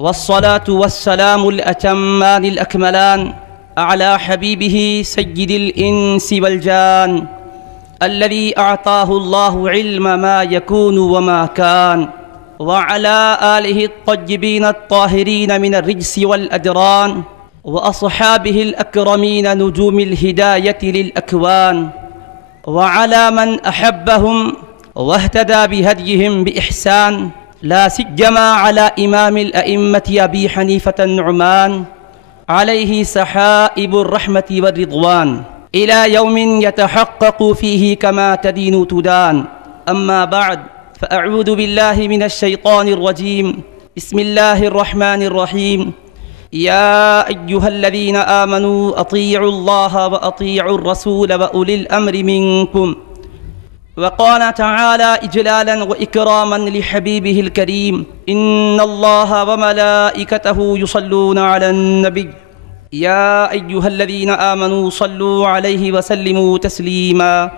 والصلاة والسلام الأتمان الأكملان على حبيبه سيد الإنس والجان الذي أعطاه الله علم ما يكون وما كان، وعلى آله الطيبين الطاهرين من الرجس والأدران، وأصحابه الأكرمين نجوم الهداية للأكوان، وعلى من أحبهم واهتدى بهديهم بإحسان، لا سيما على إمام الأئمة أبي حنيفة النعمان عليه سحائب الرحمة والرضوان إلى يوم يتحقق فيه كما تدين تدان. أما بعد، فأعوذ بالله من الشيطان الرجيم. بسم الله الرحمن الرحيم. يا أيها الذين آمنوا أطيعوا الله وأطيعوا الرسول وأولي الأمر منكم. وقال تعالى إجلالا وإكراما لحبيبه الكريم: إن الله وملائكته يصلون على النبي يا أيها الذين آمنوا صلوا عليه وسلموا تسليما.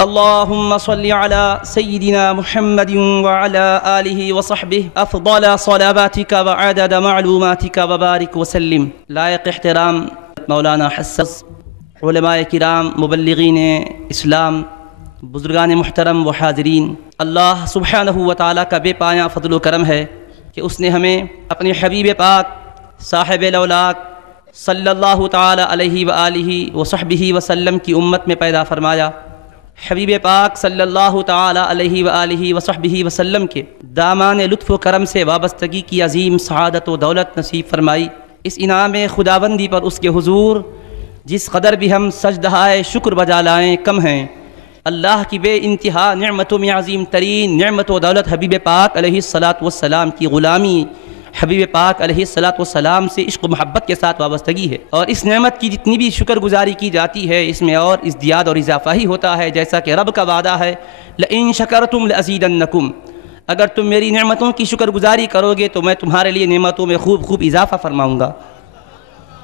اللهم صل على سيدنا محمد وعلى آله وصحبه أفضل صلواتك وعدد معلوماتك وبارك وسلم. لائق احترام مولانا حسن، علماء کرام، مبلغین اسلام، بزرگان محترم و حاضرین، اللہ سبحانہ و تعالیٰ کا بے پایاں فضل و کرم ہے کہ اس نے ہمیں اپنے حبیب پاک صاحب الاولاق صلی اللہ تعالی علیہ وآلہ وصحبہ وسلم کی امت میں پیدا فرمایا. حبیب پاک صلی اللہ تعالی علیہ وآلہ وصحبہ وسلم کے دامان لطف و کرم سے وابستگی کی عظیم سعادت و دولت نصیب فرمائی. اس انعام خداوندی پر اس کے حضور جس قدر بھی ہم سجدہائے شکر بجا لائیں کم ہیں. اللہ کی بے انتہا نعمتوں میں عظیم ترین نعمت و دولت حبیب پاک علیہ الصلاۃ والسلام کی غلامی، حبیب پاک علیہ الصلاۃ والسلام سے عشق و محبت کے ساتھ وابستگی ہے. اور اس نعمت کی جتنی بھی شکر گزاری کی جاتی ہے اس میں اور ازدیاد اور اضافہ ہی ہوتا ہے، جیسا کہ رب کا وعدہ ہے: لئن شکرتم لأزیدنکم. اگر تم میری نعمتوں کی شکر گزاری کرو گے تو میں تمہارے لیے نعمتوں میں خوب خوب اضافہ فرماؤں گا.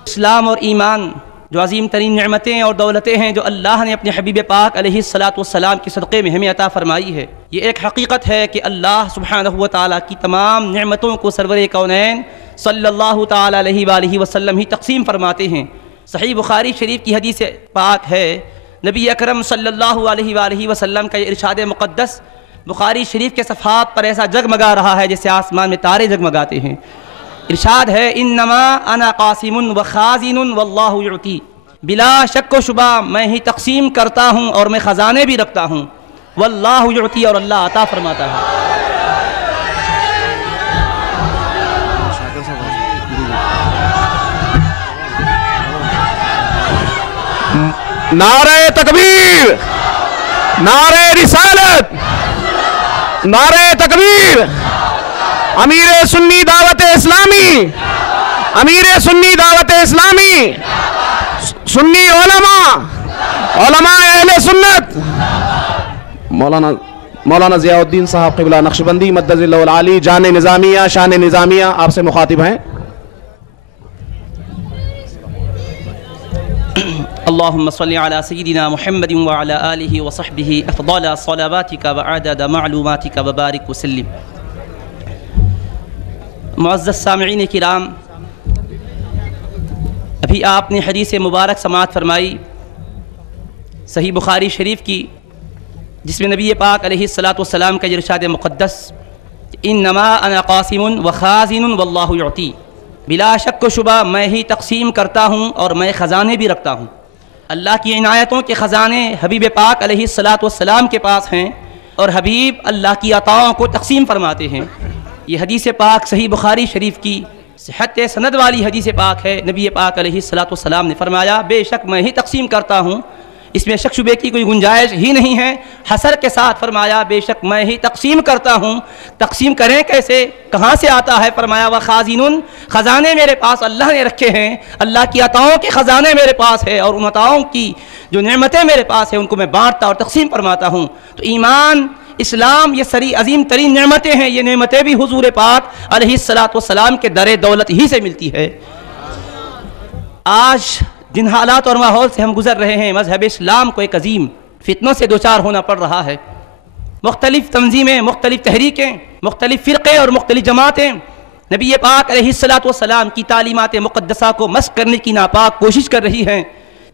اسلام اور ایمان جو عظیم ترین نعمتیں اور دولتیں ہیں جو اللہ نے اپنے حبیب پاک علیہ الصلاۃ والسلام کے صدقے میں ہمیں عطا فرمائی ہے، یہ ایک حقیقت ہے کہ اللہ سبحانہ و تعالیٰ کی تمام نعمتوں کو سرور کونین صلی اللہ تعالیٰ علیہ وآلہ وسلم ہی تقسیم فرماتے ہیں. صحیح بخاری شریف کی حدیث پاک ہے، نبی اکرم صلی اللہ علیہ وآلہ وسلم کا یہ ارشاد مقدس بخاری شریف کے صفحات پر ایسا جگمگا رہا ہے جیسے آسمان میں تارے جگمگاتے ہیں. ارشاد ہے: انما انا قاسم و خازن واللہ یعطی. بلا شک و شبہ میں ہی تقسیم کرتا ہوں اور میں خزانے بھی رکھتا ہوں. واللہ یعطی، اور اللہ عطا فرماتا ہے. نعرہ تکبیر، نعرہ رسالت، نعرہ تکبیر. امیر سنی دعوت اسلامی، امیر سنی دعوت اسلامی، سنی علماء، علماء اہل سنت، مولانا ضیاء الدین صاحب قبلہ نقشبندی مدظ اللہ العالی، جان نظامیہ، شان نظامیہ آپ سے مخاطب ہیں. اللہم صلی علی سیدنا محمد وعلی آلہ وصحبہ افضل صلواتک وعدد معلوماتک وبارک وسلم. معزز سامعین کرام، ابھی آپ نے حدیث مبارک سماعت فرمائی صحیح بخاری شریف کی، جس میں نبی پاک علیہ الصلاۃ والسلام کا ارشاد مقدس: انما انا قاسم و خازن واللہ یعطی. بلا شک و شبہ میں ہی تقسیم کرتا ہوں اور میں خزانے بھی رکھتا ہوں. اللہ کی عنایتوں کے خزانے حبیب پاک علیہ الصلاۃ والسلام کے پاس ہیں اور حبیب اللہ کی عطاؤں کو تقسیم فرماتے ہیں. یہ حدیث پاک صحیح بخاری شریف کی صحت سند والی حدیث پاک ہے. نبی پاک علیہ الصلاۃ والسلام نے فرمایا: بے شک میں ہی تقسیم کرتا ہوں، اس میں شک شبے کی کوئی گنجائش ہی نہیں ہے. حسر کے ساتھ فرمایا: بے شک میں ہی تقسیم کرتا ہوں. تقسیم کریں کیسے، کہاں سے آتا ہے؟ فرمایا: وخازن، خزانے میرے پاس اللہ نے رکھے ہیں، اللہ کی عطاؤں کے خزانے میرے پاس ہے اور ان عطاؤں کی جو نعمتیں میرے پاس ہیں ان کو میں بانٹتا اور تقسیم فرماتا ہوں. تو ایمان، اسلام، یہ سری عظیم ترین نعمتیں ہیں. یہ نعمتیں بھی حضور پاک علیہ الصلاۃ والسلام کے در دولت ہی سے ملتی ہے. آج جن حالات اور ماحول سے ہم گزر رہے ہیں، مذہب اسلام کو ایک عظیم فتنوں سے دوچار ہونا پڑ رہا ہے. مختلف تنظیمیں، مختلف تحریکیں، مختلف فرقے اور مختلف جماعتیں نبی پاک علیہ الصلوۃ والسلام کی تعلیمات مقدسہ کو مسخ کرنے کی ناپاک کوشش کر رہی ہیں،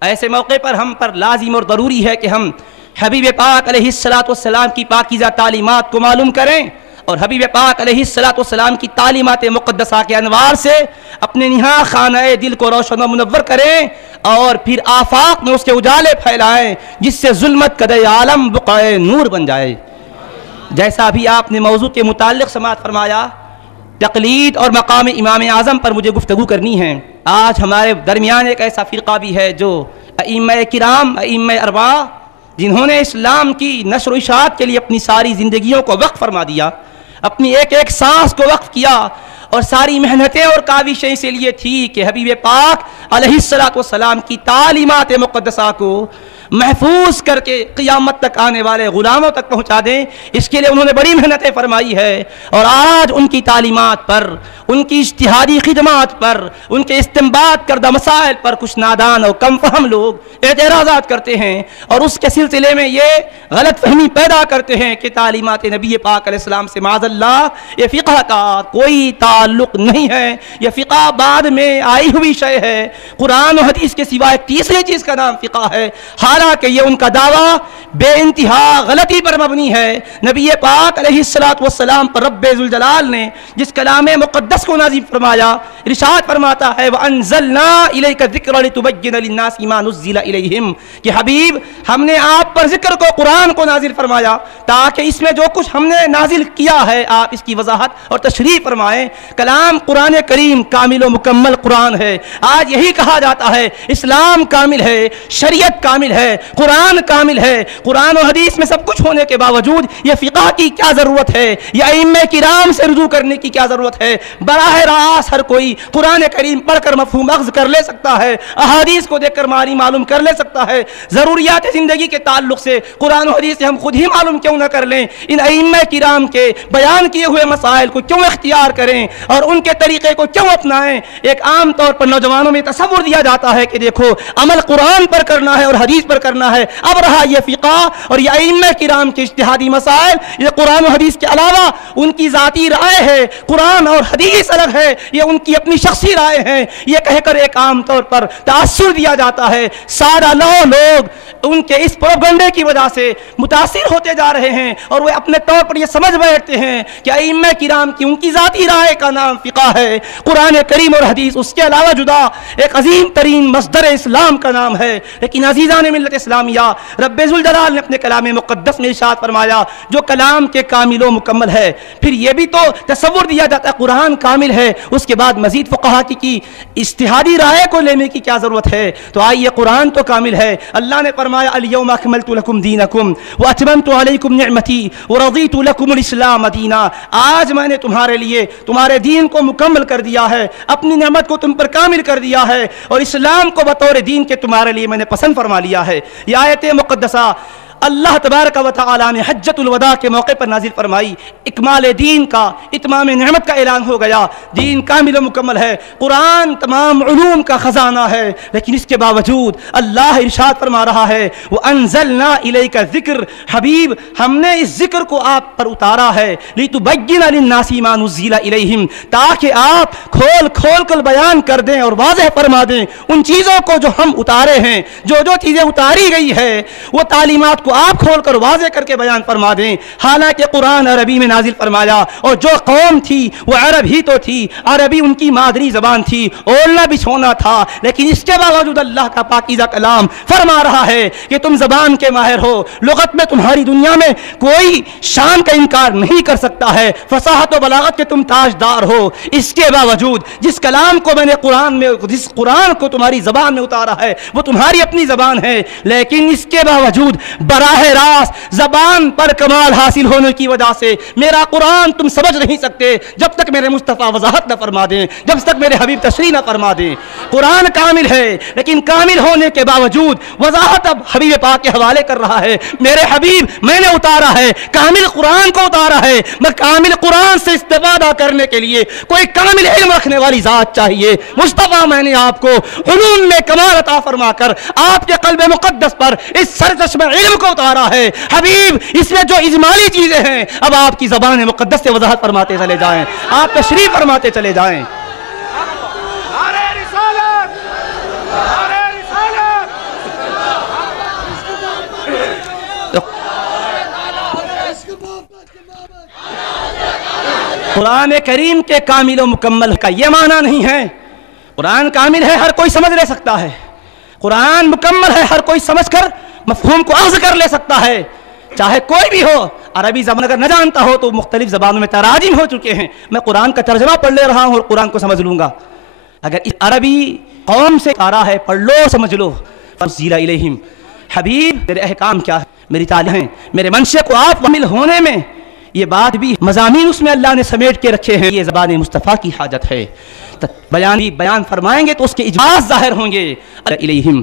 ایسے موقع پر ہم پر لازم اور ضروری ہے کہ ہم حبیب پاک علیہ الصلوۃ والسلام کی پاکیزہ تعلیمات کو معلوم کریں اور حبیب پاک علیہ الصلوۃ والسلام کی تعلیمات مقدسہ کے انوار سے اپنے نہاں خانہ دل کو روشن و منور کریں اور پھر آفاق میں اس کے اجالے پھیلائیں، جس سے ظلمت قدِ عالم بقائے نور بن جائے۔ جیسا ابھی آپ نے موضوع کے متعلق سماعت فرمایا، تقلید اور مقام امام اعظم پر مجھے گفتگو کرنی ہے۔ آج ہمارے درمیان ایک ایسا فرقہ بھی ہے جو ائمہ کرام، ائمہ اربعہ، جنہوں نے اسلام کی نشر و اشاعت کے لیے اپنی ساری زندگیوں کو وقف فرما دیا، اپنی ایک ایک سانس کو وقف کیا، اور ساری محنتیں اور کاوشیں اس لیے تھی کہ حبیب پاک علیہ الصلوۃ والسلام کی تعلیمات مقدسہ کو محفوظ کر کے قیامت تک آنے والے غلاموں تک پہنچا دیں۔ اس کے لیے انہوں نے بڑی محنتیں فرمائی ہے، اور آج ان کی تعلیمات پر، ان کی اجتہادی خدمات پر، ان کے استنباط کردہ مسائل پر کچھ نادان اور کم فہم لوگ اعتراضات کرتے ہیں، اور اس کے سلسلے میں یہ غلط فہمی پیدا کرتے ہیں کہ تعلیمات نبی پاک علیہ السلام سے معاذ اللہ یہ فقہ کا کوئی تعلق نہیں ہے، یہ فقہ بعد میں آئی ہوئی شے ہے، قرآن و حدیث کے سوا ایک تیسری چیز کا نام فقہ ہے۔ حالانکہ یہ ان کا دعویٰ بے انتہا غلطی پر مبنی ہے۔ نبی پاک علیہ الصلوۃ والسلام پر رب ذوالجلال نے جس کلام مقدس کو نازل فرمایا، ارشاد فرماتا ہے وَأَنزَلْنَا إِلَيْكَ الذِّكْرَ لِتُبَيِّنَ لِلنَّاسِ مَا نُزِّلَ إِلَيْهِمْ، کہ حبیب ہم نے آپ پر ذکر کو، قرآن کو نازل فرمایا تاکہ اس میں جو کچھ ہم نے نازل کیا ہے آپ اس کی وضاحت اور تشریح فرمائیں۔ کلام قرآن کریم کامل و مکمل قرآن ہے۔ آج یہی کہا جاتا ہے اسلام کامل ہے، شریعت کامل ہے، قرآن کامل ہے۔ قرآن و حدیث میں سب کچھ ہونے کے باوجود یہ فقہ کی کیا ضرورت ہے، یہ ائمہ کرام سے رجوع کرنے کی کیا ضرورت ہے؟ براہ راست ہر کوئی قرآن کریم پڑھ کر مفہوم اخذ کر لے سکتا ہے، احادیث کو دیکھ کر معنی معلوم کر لے سکتا ہے۔ ضروریات زندگی کے تعلق سے قرآن و حدیث سے ہم خود ہی معلوم کیوں نہ کر لیں؟ ان ائمہ کرام کے بیان کیے ہوئے مسائل کو کیوں اختیار کریں اور ان کے طریقے کو کیوں اپنائیں؟ ایک عام طور پر نوجوانوں میں تصور دیا جاتا ہے کہ دیکھو عمل قرآن پر کرنا ہے اور حدیث پر کرنا ہے۔ اب رہا یہ فقہ اور یہ ائمہ کرام کے اجتہادی مسائل، یہ قرآن و حدیث کے علاوہ ان کی ذاتی رائے ہے، قرآن اور حدیث الگ ہے، یہ ان کی اپنی شخصی رائے ہیں، یہ کہہ کر ایک عام طور پر تاثر دیا جاتا ہے۔ سارا لوگ ان کے اس پروپیگنڈے کی وجہ سے متاثر ہوتے جا رہے ہیں، اور وہ اپنے طور پر یہ سمجھ بیٹھتے ہیں کہ ائمہ کرام کی ان کی ذاتی رائے کا نام فقہ ہے، قرآن کریم اور حدیث اس کے علاوہ جدا ایک عظیم ترین مصدر اسلام کا نام ہے۔ لیکن عزیزان ملت اسلامیہ، رب ذوالجلال نے اپنے کلام مقدس میں ارشاد فرمایا جو کلام کے کامل و مکمل ہے۔ پھر یہ بھی تو تصور دیا جاتا ہے قرآن کامل ہے، اس کے بعد مزید فقہا کی اجتہادی رائے کو لینے کی کیا ضرورت ہے؟ تو آئیے قرآن تو کامل ہے۔ اللہ نے فرمایا الیوم اکملت لکم دینکم واتممت علیکم نعمتی ورضیت لکم الاسلام دینا، آج میں نے تمہارے لیے تمہارے دین کو مکمل کر دیا ہے، اپنی نعمت کو تم پر کامل کر دیا ہے، اور اسلام کو بطور دین کے تمہارے لیے میں نے پسند فرما لیا ہے۔ یہ آیت مقدسہ اللہ تبارک و تعالی نے حجۃ الوداع کے موقع پر نازل فرمائی۔ اکمال دین کا، اتمام نعمت کا اعلان ہو گیا، دین کامل و مکمل ہے، قرآن تمام علوم کا خزانہ ہے، لیکن اس کے باوجود اللہ ارشاد فرما رہا ہے وَأَنزَلْنَا إِلَيْكَ الذِّكْرَ، حبیب ہم نے اس ذکر کو آپ پر اتارا ہے لِتُبَيِّنَ لِلنَّاسِ مَا نُزِّلَ إِلَيْهِمْ، تاکہ آپ کھول کر بیان کر دیں اور واضح فرما دیں ان چیزوں کو جو ہم اتارے ہیں، جو چیزیں اتاری گئی ہے وہ تعلیمات کو آپ کھول کر واضح کر کے بیان فرما دیں۔ حالانکہ قرآن عربی میں نازل فرمایا، اور جو قوم تھی وہ عرب ہی تو تھی، عربی ان کی مادری زبان تھی، اولنا بچھونا تھا، لیکن اس کے باوجود اللہ کا پاکیزہ کلام فرما رہا ہے کہ تم زبان کے ماہر ہو، لغت میں تمہاری دنیا میں کوئی شان کا انکار نہیں کر سکتا ہے، فصاحت و بلاغت کے تم تاجدار ہو، اس کے باوجود جس کلام کو میں نے جس قرآن کو تمہاری زبان میں اتارا ہے وہ تمہاری اپنی زبان ہے، لیکن اس کے باوجود براہ راست زبان پر کمال حاصل ہونے کی وجہ سے میرا قرآن تم سمجھ نہیں سکتے جب تک میرے مصطفیٰ وضاحت نہ فرما دیں، جب تک میرے حبیب تشریح نہ فرما دیں۔ قرآن کامل ہے، لیکن کامل ہونے کے باوجود وضاحت اب حبیب پاک کے حوالے کر رہا ہے۔ میرے حبیب میں نے اتارا ہے، کامل قرآن کو اتارا ہے، میں کامل قرآن سے استفادہ کرنے کے لیے کوئی کامل علم رکھنے والی ذات چاہیے۔ مصطفیٰ میں نے آپ کو علوم میں کمال عطا فرما کر آپ کے قلب مقدس پر اس سرچشمہ علم کو کو اتارا ہے حبیب اس میں جو اجمالی چیزیں ہیں اب آپ کی زبان مقدس سے وضاحت فرماتے چلے جائیں، آپ تشریف فرماتے چلے جائیں۔ قرآن کریم کے کامل و مکمل کا یہ معنی نہیں ہے قرآن کامل ہے ہر کوئی سمجھ لے سکتا ہے، قرآن مکمل ہے ہر کوئی سمجھ کر مفہوم کو اخذ کر لے سکتا ہے، چاہے کوئی بھی ہو۔ عربی زبان اگر نہ جانتا ہو تو مختلف زبانوں میں تراجم ہو چکے ہیں، میں قرآن کا ترجمہ پڑھ لے رہا ہوں اور قرآن کو سمجھ لوں گا۔ اگر اس عربی قوم سے آ رہا ہے پڑھ لو سمجھ لو۔ فَأُنزِلَ إِلَيْهِمْ حبیب میرے احکام کیا ہے، میری تعلیمیں، میرے منشے کو آپ شامل ہونے میں یہ بات بھی مضامین اس میں اللہ نے سمیٹ کے رکھے ہیں، یہ زبان مصطفیٰ کی حاجت ہے۔ بیان فرمائیں گے تو اس کے اجاز ظاہر ہوں گے۔ علیہم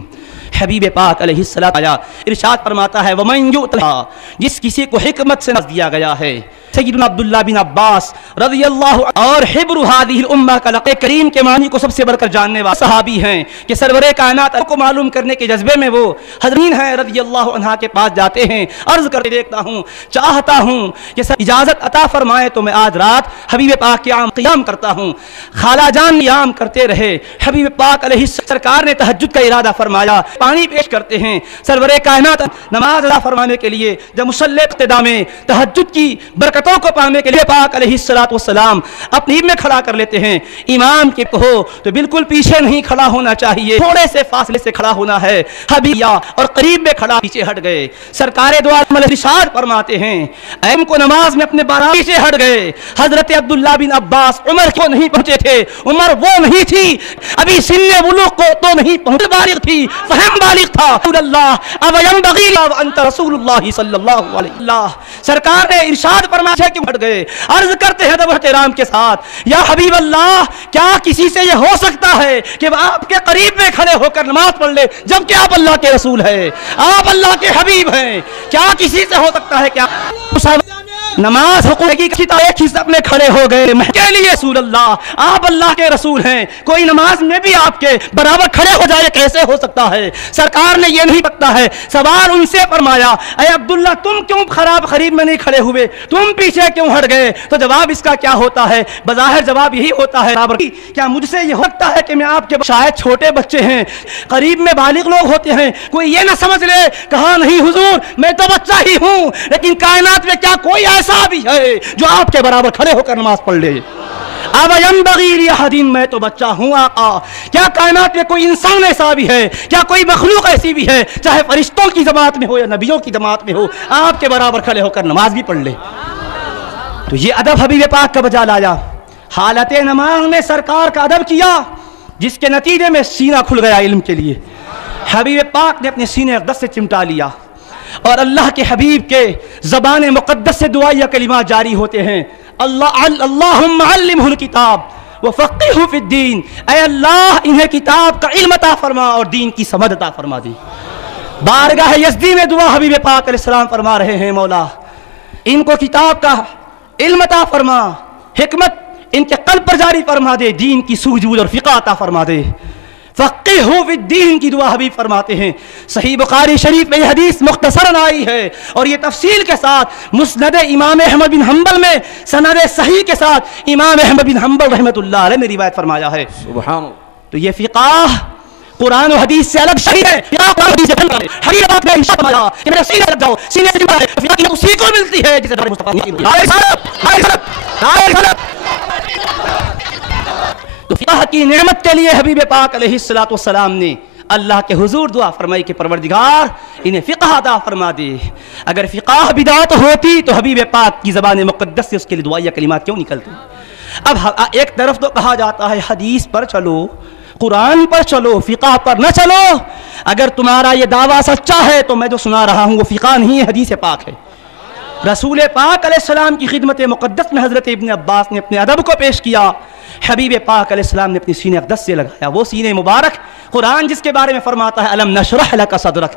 حبیب پاک علیہ السلام ارشاد فرماتا ہے وَمَن يُؤْتَ جس کسی کو حکمت سے ناز دیا گیا ہے۔ سیدنا عبداللہ بن عباس رضی اللہ اور حبر هذه الامہ کا لقب کریم کے معنی کو سب سے بڑھ کر جاننے والے صحابی ہیں کہ سرور کائنات کو معلوم کرنے کے جذبے میں وہ حضرین ہیں رضی اللہ عنہ کے پاس جاتے ہیں، عرض کرتے دیکھتا ہوں چاہتا ہوں کہ سر اجازت عطا فرمائے تو میں آج رات حبیب پاک کے عام قیام کرتا ہوں۔ خالہ جان قیام کرتے رہے، حبیب پاک علیہ سرکار نے تہجد کا ارادہ فرمایا، پانی پیش کرتے ہیں، سرور کائنات نماز ادا فرمانے کے لیے جب مصلی اقتدا میں تہجد کی برکتوں کو پانے کے لیے پاک علیہ السلام اپنی میں کھڑا کر لیتے ہیں۔ امام کے ہو تو بالکل پیچھے نہیں کھڑا ہونا چاہیے، تھوڑے سے فاصلے سے کھڑا ہونا ہے، حبیبیا اور قریب میں کھڑا پیچھے ہٹ گئے۔ سرکار دو عالم ارشاد فرماتے ہیں ایم کو نماز میں اپنے بارہ پیچھے ہٹ گئے۔ حضرت عبداللہ بن عباس عمر کو نہیں پہنچے تھے، عمر وہ نہیں تھی، ابھی سن بلوغ کو تو نہیں پہنچ، بالغ تھی، فہم بالغ تھا۔ رسول اللہ اب ينبغي وانت رسول اللہ صلی اللہ علیہ وسلم سرکار نے ارشاد فرمایا کیوں ہٹ گئے؟ عرض کرتے ہیں ادب احترام کے ساتھ یا حبیب اللہ کیا کسی سے یہ ہو سکتا ہے کہ وہ آپ کے قریب میں کھڑے ہو کر نماز پڑھ لے جبکہ آپ اللہ کے رسول ہیں، آپ اللہ کے حبیب ہیں؟ کیا کسی سے ہو سکتا ہے؟ کیا نماز حقوق کی ایک حصہ میں کھڑے ہو گئے کے لیے رسول اللہ آپ اللہ کے رسول ہیں، کوئی نماز میں بھی آپ کے برابر کھڑے ہو جائے کیسے ہو سکتا ہے؟ سرکار نے یہ نہیں پکتا ہے، سوال ان سے فرمایا اے عبداللہ تم کیوں خراب خریب میں نہیں کھڑے ہوئے، تم پیچھے کیوں ہٹ گئے؟ تو جواب اس کا کیا ہوتا ہے؟ بظاہر جواب یہی ہوتا ہے برابر کیا مجھ سے یہ ہو سکتا ہے کہ میں آپ کے شاید چھوٹے بچے ہیں، قریب میں بالغ لوگ ہوتے ہیں، کوئی یہ نہ سمجھ لے کہا نہیں حضور میں تو بچہ ہی ہوں، لیکن کائنات میں کیا کوئی ایسا بھی ہے جو آپ کے برابر کھڑے ہو کر نماز پڑھ لے؟ اب ينبغي لأحد میں تو بچہ ہوں آقا، کیا کائنات میں کوئی انسان ایسا بھی ہے، کیا کوئی مخلوق ایسی بھی ہے چاہے فرشتوں کی جماعت میں ہو یا نبیوں کی جماعت میں ہو آپ کے برابر کھڑے ہو کر نماز بھی پڑھ لے؟ تو یہ ادب حبیب پاک کا بجا لایا، حالت نماز میں سرکار کا ادب کیا جس کے نتیجے میں سینہ کھل گیا علم کے لیے۔ حبیب پاک نے اپنے سینے اقدس سے چمٹا لیا اور اللہ کے حبیب کے زبان مقدس سے دعائیہ کلمات جاری ہوتے ہیں، اللہم علمہ الکتاب وفقہہ فی الدین، اے اللہ انہیں کتاب کا علم عطا فرما اور دین کی سمجھ عطا فرما دی۔ بارگاہ یزدی میں دعا حبیب پاک علیہ السلام فرما رہے ہیں مولا ان کو کتاب کا علم عطا فرما، حکمت ان کے قلب پر جاری فرما دے، دین کی سوجھ بوجھ اور فقہ عطا فرما دے۔ فقہو فی الدین کی دعا حبیب فرماتے ہیں۔ صحیح بخاری شریف میں یہ حدیث مختصراً آئی ہے اور یہ تفصیل کے ساتھ مسند امام احمد بن حنبل میں سند صحیح کے ساتھ امام احمد بن حنبل رحمۃ اللہ علیہ نے روایت فرمایا ہے۔ سبحان اللہ۔ تو یہ فقہ قرآن و حدیث سے الگ شہید ہے، فقہ قرآن و حدیث سے الگ ہے۔ حبیب پاک نے ارشاد فرمایا کہ میرے سینے لگ جاؤ، سینے سے جڑا ہے، فقہ کی اسی کو ملتی ہے جسے درجہ مصطفیٰ۔ تو فقہ کی نعمت کے لیے حبیب پاک علیہ السلام نے اللہ کے حضور دعا فرمائی کہ پروردگار انہیں فقہ عطا فرما دے۔ اگر فقہ بدعت ہوتی تو حبیب پاک کی زبان مقدس سے اس کے لیے دعائیہ کلمات کیوں نکلتے؟ اب ایک طرف تو کہا جاتا ہے حدیث پر چلو، قرآن پر چلو، فقہ پر نہ چلو۔ اگر تمہارا یہ دعویٰ سچا ہے تو میں جو سنا رہا ہوں وہ فقہ نہیں ہے، حدیث پاک ہے۔ رسول پاک علیہ السلام کی خدمت مقدس میں حضرت ابن عباس نے اپنے ادب کو پیش کیا، حبیب پاک علیہ السلام نے اپنی سینے اقدس سے لگایا، وہ سینے مبارک قرآن جس کے بارے میں فرماتا ہے الم نشرح لک صدرک،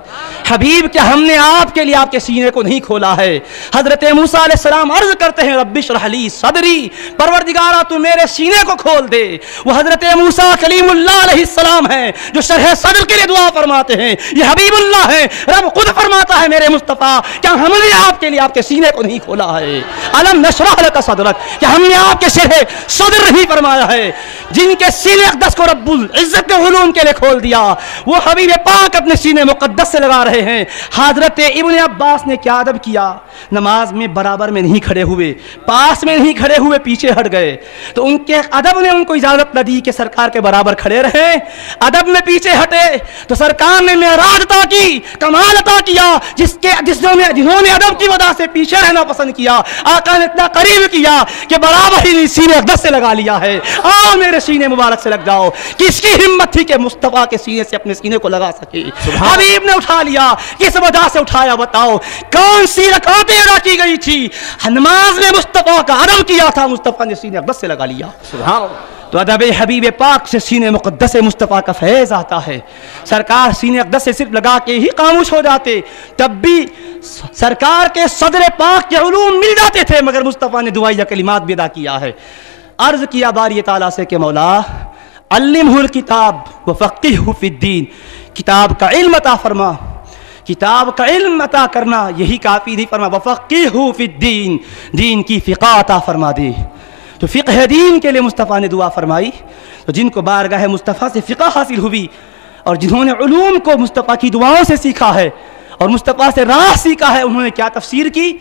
حبیب کیا ہم نے آپ کے لیے آپ کے سینے کو نہیں کھولا ہے؟ حضرت موسیٰ علیہ السلام عرض کرتے ہیں رب اشرح لی صدری، پروردگارا تو میرے سینے کو کھول دے۔ وہ حضرت موسیٰ کلیم اللہ علیہ السلام ہیں جو شرح صدر کے لیے دعا فرماتے ہیں، یہ حبیب اللہ ہے، رب خود فرماتا ہے میرے مصطفیٰ کیا ہم نے آپ کے لیے آپ کے سینے کو نہیں کھولا ہے؟ الم نشرح لک صدرک، کیا ہم نے آپ کے شرح صدر نہیں فرمایا ہے؟ جن کے سینے اقدس کو رب العزت نے علوم کے لیے کھول دیا، وہ حبیب پاک اپنے سینے مقدس سے لگا رہے ہیں۔ حضرت ابن عباس نے کیا ادب کیا، نماز میں برابر میں نہیں کھڑے ہوئے، پاس میں نہیں کھڑے ہوئے، پیچھے ہٹ گئے، تو ان کے ادب نے ان کو اجازت نہ دی کہ سرکار کے برابر کھڑے رہیں، ادب میں پیچھے ہٹے تو سرکار نے معراج عطا کی، کمال عطا کیا، جنہوں نے ادب کی وجہ سے پیچھے رہنا پسند کیا، آقا نے اتنا قریب کیا کہ برابر ہی سینے اقدس سے لگا لیا ہے، آؤ میرے سینے مبارک سے لگ جاؤ۔ کس کی ہمت تھی کہ مصطفیٰ کے سینے سے اپنے سینے کو لگا سکے؟ حبیب نے اٹھا لیا، کس وجہ سے اٹھایا بتاؤ؟ کون سی رکعتیں ادا کی گئی تھی؟ نماز میں مصطفیٰ کا ادب کیا تھا، مصطفیٰ نے سینے اقدس سے لگا لیا۔ سبحان اللہ۔ تو ادب حبیب پاک سے سینے مقدس مصطفیٰ کا فیض آتا ہے۔ سرکار سینے اقدس سے صرف لگا کے ہی خاموش ہو جاتے، تب بھی سرکار کے صدر پاک کے علوم مل جاتے تھے، مگر مصطفیٰ نے دعائیہ کلمات بھی ادا کیا ہے۔ عرض کیا باری تعالیٰ سے کہ مولا علمہ الکتاب وفقہہ فی الدین، کتاب کا علم عطا فرما، کتاب کا علم عطا کرنا یہی کافی نہیں، فرما وفقہہ فی الدین، دین کی فقہ عطا فرما دے۔ تو فقہ دین کے لیے مصطفیٰ نے دعا فرمائی، تو جن کو بارگاہ مصطفیٰ سے فقہ حاصل ہوئی اور جنہوں نے علوم کو مصطفیٰ کی دعاؤں سے سیکھا ہے اور مصطفیٰ سے راہ سیکھا ہے، انہوں نے کیا تفسیر کی؟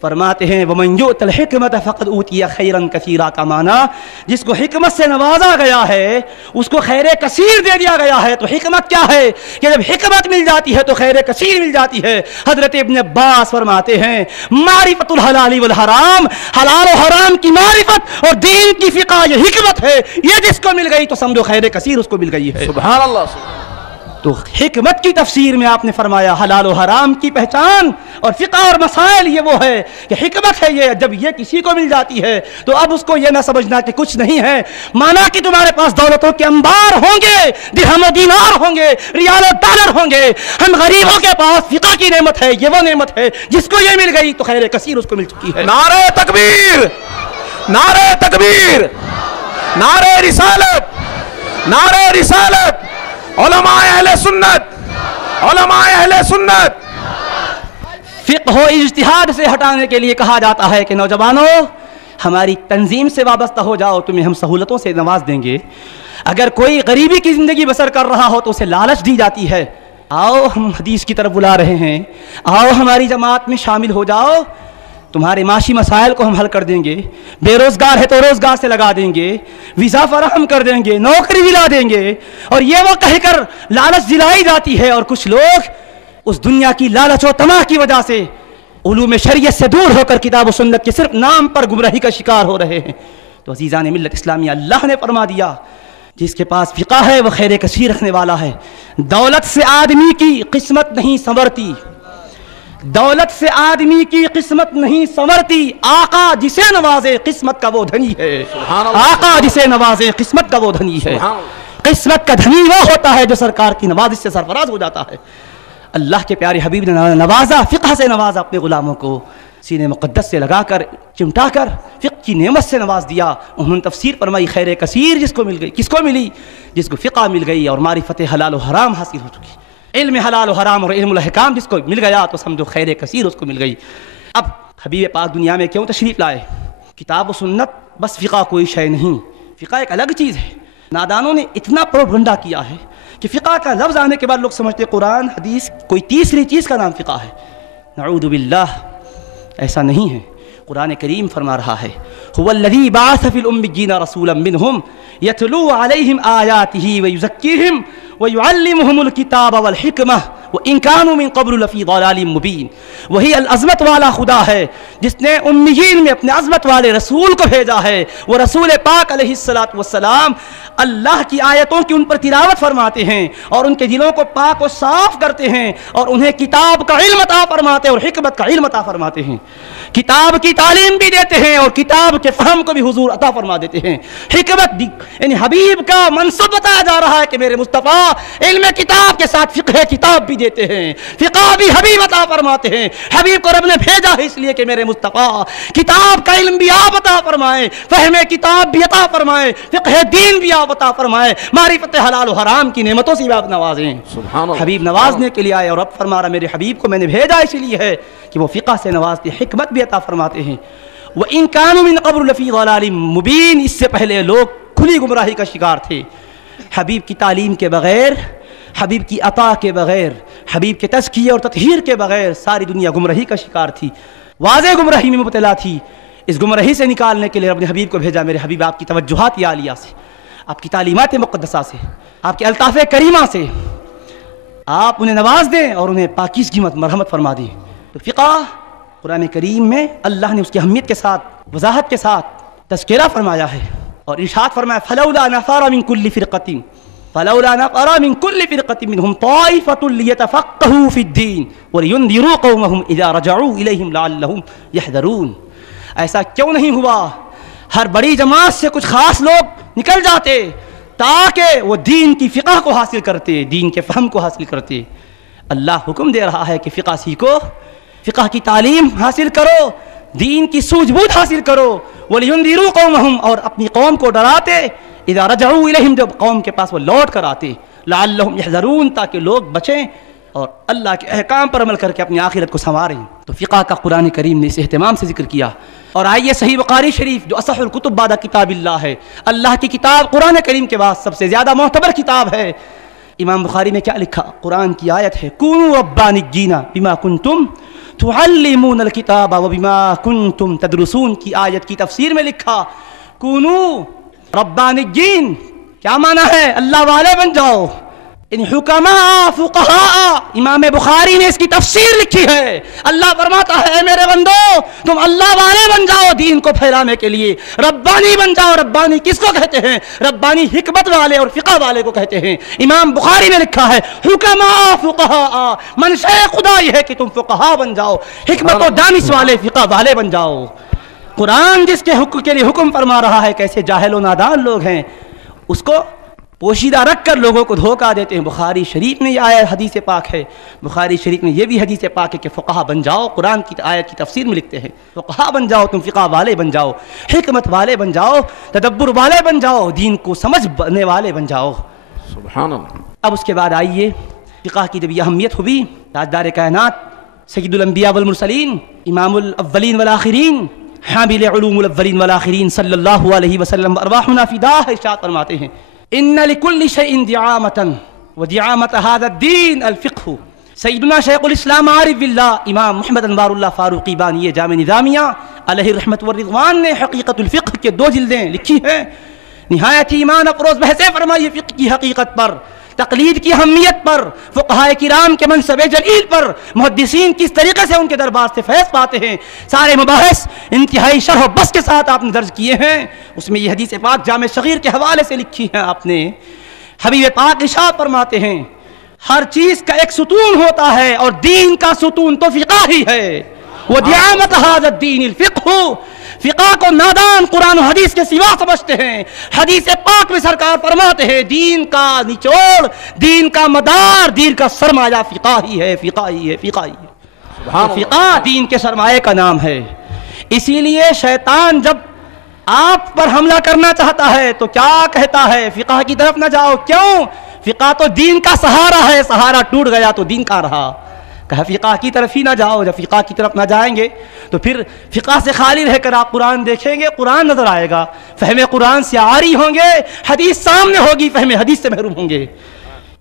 فرماتے ہیں وَمَنْ يُؤْتَ الْحِكْمَةَ فَقَدْ أُوتِيَ خَيْرًا كَثِيرًا کا معنی جس کو حکمت سے نوازا گیا ہے اس کو خیر کثیر دے دیا گیا ہے۔ تو حکمت کیا ہے کہ جب حکمت مل جاتی ہے تو خیر کثیر مل جاتی ہے۔ حضرت ابن عباس فرماتے ہیں معرفت الحلال والحرام، حلال و حرام کی معرفت اور دین کی فقہ یہ حکمت ہے، یہ جس کو مل گئی تو سمجھو خیر کثیر اس کو مل گئی ہے۔ سبحان اللہ۔ تو حکمت کی تفسیر میں آپ نے فرمایا حلال و حرام کی پہچان اور فقہ اور مسائل یہ وہ ہے کہ حکمت ہے یہ، جب یہ کسی کو مل جاتی ہے تو اب اس کو یہ نہ سمجھنا کہ کچھ نہیں ہے، مانا کہ تمہارے پاس دولتوں کے انبار ہوں گے، درہم و دینار ہوں گے، ریال و ڈالر ہوں گے، ہم غریبوں کے پاس فقہ کی نعمت ہے، یہ وہ نعمت ہے جس کو یہ مل گئی تو خیر کثیر اس کو مل چکی ہے۔ نعرہ تکبیر، نعرہ تکبیر، نعرہ رسالت، نعرہ رسالت، علماء اہل سنت، علماء اہل سنت۔ فقہ و اجتہاد سے ہٹانے کے لیے کہا جاتا ہے کہ نوجوانوں ہماری تنظیم سے وابستہ ہو جاؤ، تمہیں ہم سہولتوں سے نواز دیں گے۔ اگر کوئی غریبی کی زندگی بسر کر رہا ہو تو اسے لالچ دی جاتی ہے، آؤ ہم حدیث کی طرف بلا رہے ہیں، آؤ ہماری جماعت میں شامل ہو جاؤ، تمہارے معاشی مسائل کو ہم حل کر دیں گے، بے روزگار ہے تو روزگار سے لگا دیں گے، ویزا فراہم کر دیں گے، نوکری دلا دیں گے، اور یہ وہ کہہ کر لالچ دلائی جاتی ہے، اور کچھ لوگ اس دنیا کی لالچ و طمع کی وجہ سے علوم شریعت سے دور ہو کر کتاب و سنت کے صرف نام پر گمراہی کا شکار ہو رہے ہیں۔ تو عزیزان ملت اسلامیہ اللہ نے فرما دیا جس کے پاس فقہ ہے وہ خیر کثیر رکھنے والا ہے۔ دولت سے آدمی کی قسمت نہیں سنورتی، دولت سے آدمی کی قسمت نہیں سنورتی، آقا جسے نوازے قسمت کا وہ دھنی ہے، آقا جسے نوازے قسمت کا وہ دھنی ہے۔ قسمت کا دھنی وہ ہوتا ہے جو سرکار کی نوازش سے سرفراز ہو جاتا ہے۔ اللہ کے پیارے حبیب نے نوازا، فقہ سے نوازا اپنے غلاموں کو، سینے مقدس سے لگا کر چمٹا کر فقہ کی نعمت سے نواز دیا۔ انہوں نے تفسیر فرمائی خیر کثیر جس کو مل گئی، کس کو ملی؟ جس کو فقہ مل گئی اور معرفت حلال و حرام حاصل ہو چکی، علم حلال و حرام اور علم الاحکام جس کو مل گیا تو سمجھو خیر کثیر اس کو مل گئی۔ اب حبیب پاک دنیا میں کیوں تشریف لائے؟ کتاب و سنت بس فقہ کوئی شے نہیں، فقہ ایک الگ چیز ہے۔ نادانوں نے اتنا پروپگنڈا کیا ہے کہ فقہ کا لفظ آنے کے بعد لوگ سمجھتے قرآن حدیث کوئی تیسری چیز کا نام فقہ ہے۔ نعوذ باللہ، ایسا نہیں ہے۔ قرآن کریم فرما رہا ہے هو الذی بعث فی الامیین رسولا منہم یتلو علیہم آیاتہ ویزکیہم ویعلمہم الکتاب والحکمہ وان کانوا من قبل لفی ضلال مبین۔ وہی العظمت والا خدا ہے جس نے امیین میں اپنے عظمت والے رسول کو بھیجا ہے۔ وہ رسول پاک علیہ السلام اللہ کی آیتوں کی ان پر تلاوت فرماتے ہیں اور ان کے دلوں کو پاک و صاف کرتے ہیں اور انہیں کتاب کا علم عطا فرماتے ہیں اور حکمت کا علم عطا فرماتے ہیں۔ کتاب کی تعلیم بھی دیتے ہیں اور کتاب کے فہم کو بھی حضور عطا فرما دیتے ہیں. حکمت یعنی حبیب کا منصب بتایا جا رہا ہے کہ میرے مصطفیٰ علم کتاب کے ساتھ فقہ کتاب بھی دیتے ہیں, فقہ بھی حبیب عطا فرماتے ہیں. حبیب کو رب نے بھیجا ہے اس لیے کہ میرے مصطفیٰ کتاب کا علم بھی آپ عطا فرمائیں, فہم کتاب بھی عطا فرمائیں, فقہ دین بھی آپ عطا فرمائیں, معرفت حلال و حرام کی نعمتوں سے بھی آپ نوازیں. حبیب نوازنے کے لیے آئے اور رب فرما رہا میرے حبیب کو میں نے بھیجا اسی لیے ہے کہ وہ فقہ سے نوازتے, حکمت بھی عطا فرماتے ہیں. وَإِن كَانُوا مِن قَبْلُ لَفِي ضَلَالٍ مُبِينٍ, اس سے پہلے لوگ کھلی گمراہی کا شکار تھے. حبیب کی تعلیم کے بغیر, حبیب کی عطا کے بغیر, حبیب کے تزکیے اور تطہیر کے بغیر ساری دنیا گمراہی کا شکار تھی, واضح گمراہی میں مبتلا تھی. اس گمراہی سے نکالنے کے لیے رب نے حبیب کو بھیجا. میرے حبیب آپ کی توجہات عالیہ سے, آپ کی تعلیمات مقدسہ سے, آپ کے الطاف کریمہ سے آپ انہیں نواز دیں اور انہیں پاکیزگی مرحمت فرما دیں. تو فقہ قرآن کریم میں اللہ نے اس کی اہمیت کے ساتھ, وضاحت کے ساتھ تذکرہ فرمایا ہے اور ارشاد فرمایا فلولا نفر من كل فرقة فلولا نفر من كل فرقة منهم طائفة ليتفقهوا في الدين ولينذروا قومهم اذا رجعوا اليهم لعلهم يحذرون. ایسا کیوں نہیں ہوا ہر بڑی جماعت سے کچھ خاص لوگ نکل جاتے تاکہ وہ دین کی فقہ کو حاصل کرتے, دین کے فہم کو حاصل کرتے. اللہ حکم دے رہا ہے کہ فقہ سیکھو, فقہ کی تعلیم حاصل کرو, دین کی سوجھ بوجھ حاصل کرو. وَلِيُنذِرُوا قَوْمَهُمْ, اور اپنی قوم کو ڈراتے, اِذَا رَجَعُوا إِلَيْهِمْ, جب قوم کے پاس وہ لوٹ کر آتے, لَعَلَّهُمْ يَحْذَرُونَ, تاکہ لوگ بچیں اور اللہ کے احکام پر عمل کر کے اپنی آخرت کو سنواریں. تو فقہ کا قرآن کریم نے اس اہتمام سے ذکر کیا. اور آئیے صحیح بخاری شریف جو اصح الکتب بعد کتاب اللہ ہے, اللہ کی کتاب قرآن کریم کے بعد سب سے زیادہ معتبر کتاب ہے. امام بخاری نے کیا لکھا؟ قرآن کی آیت ہے کونوا ربانیین بما کنتم تعلمون الکتاب وبما کنتم تدرسون کی آیت کی تفسیر میں لکھا کونو ربانیین, کیا معنی ہے؟ اللہ والے بن جاؤ. ان حکماء فقہاء, امام بخاری نے اس کی تفسیر لکھی ہے. اللہ فرماتا ہے اے میرے بندو تم اللہ والے بن جاؤ دین کو پھیلانے کے لیے, ربانی بن جاؤ. ربانی کس کو کہتے ہیں؟ ربانی حکمت والے اور فقہ والے کو کہتے ہیں. امام بخاری نے لکھا ہے حکماء فقہاء, منشأ خدا یہ ہے کہ تم فقہاء بن جاؤ, حکمت و دانش والے فقہ والے بن جاؤ. قرآن جس کے حکم کے لیے حکم فرما رہا ہے, کیسے جاہل و نادان لوگ ہیں اس کو پوشیدہ رکھ کر لوگوں کو دھوکہ دیتے ہیں. بخاری شریف میں یہ آیت حدیث پاک ہے, بخاری شریف میں یہ بھی حدیث پاک ہے کہ فقہا بن جاؤ. قرآن کی آیت کی تفسیر میں لکھتے ہیں فقہا بن جاؤ, تم فقہ والے بن جاؤ, حکمت والے بن جاؤ, تدبر والے بن جاؤ, دین کو سمجھنے والے بن جاؤ. سبحان اللہ. اب اس کے بعد آئیے فقہ کی جب یہ اہمیت ہوئی, تاجدار کائنات سید الانبیاء والمرسلین امام الاولین والآخرین حامل علوم الاولین والآخرین صلی اللہ علیہ وسلم ارواحنا فداہ ارشاد فرماتے ہیں ان لكل شيء دعامة ودعامة هذا الدين الفقه. سیدنا شیخ الاسلام عارف باللہ امام محمد انوار اللہ فاروقی بانی جامع نظامیہ علیہ رحمت والرضوان نے حقیقت الفقہ کے 2 جلدیں لکھی ہیں. نہایت ایمان افروز بحثیں فرمائی فقہ کی حقیقت پر, تقلید کی اہمیت پر, فقہائے کرام کے منصب جلیل پر, محدثین کس طریقے سے ان کے دربار سے فیض پاتے ہیں. سارے مباحث انتہائی شرح و بس کے ساتھ آپ نے درج کیے ہیں. اس میں یہ حدیث پاک جامع صغیر کے حوالے سے لکھی ہے آپ نے. حبیب پاک ارشاد فرماتے ہیں ہر چیز کا ایک ستون ہوتا ہے اور دین کا ستون تو فقہ ہی ہے. ودعامت هذا الدین الفقہ, فقہ کو نادان قرآن و حدیث کے سوا سمجھتے ہیں. حدیث پاک میں سرکار فرماتے ہیں دین کا نچوڑ, دین کا مدار, دین کا سرمایہ فقہ ہی ہے, فقہ ہی ہے, فقہ ہی ہے. فقہ دین کے سرمایہ کا نام ہے. اسی لیے شیطان جب آپ پر حملہ کرنا چاہتا ہے تو کیا کہتا ہے؟ فقہ کی طرف نہ جاؤ. کیوں؟ فقہ تو دین کا سہارا ہے, سہارا ٹوٹ گیا تو دین کا رہا. کہا فقہ کی طرف ہی نہ جاؤ. جب فقہ کی طرف نہ جائیں گے تو پھر فقہ سے خالی رہ کر آپ قرآن دیکھیں گے, قرآن نظر آئے گا, فہم قرآن سے عاری ہوں گے, حدیث سامنے ہوگی, فہم حدیث سے محروم ہوں گے.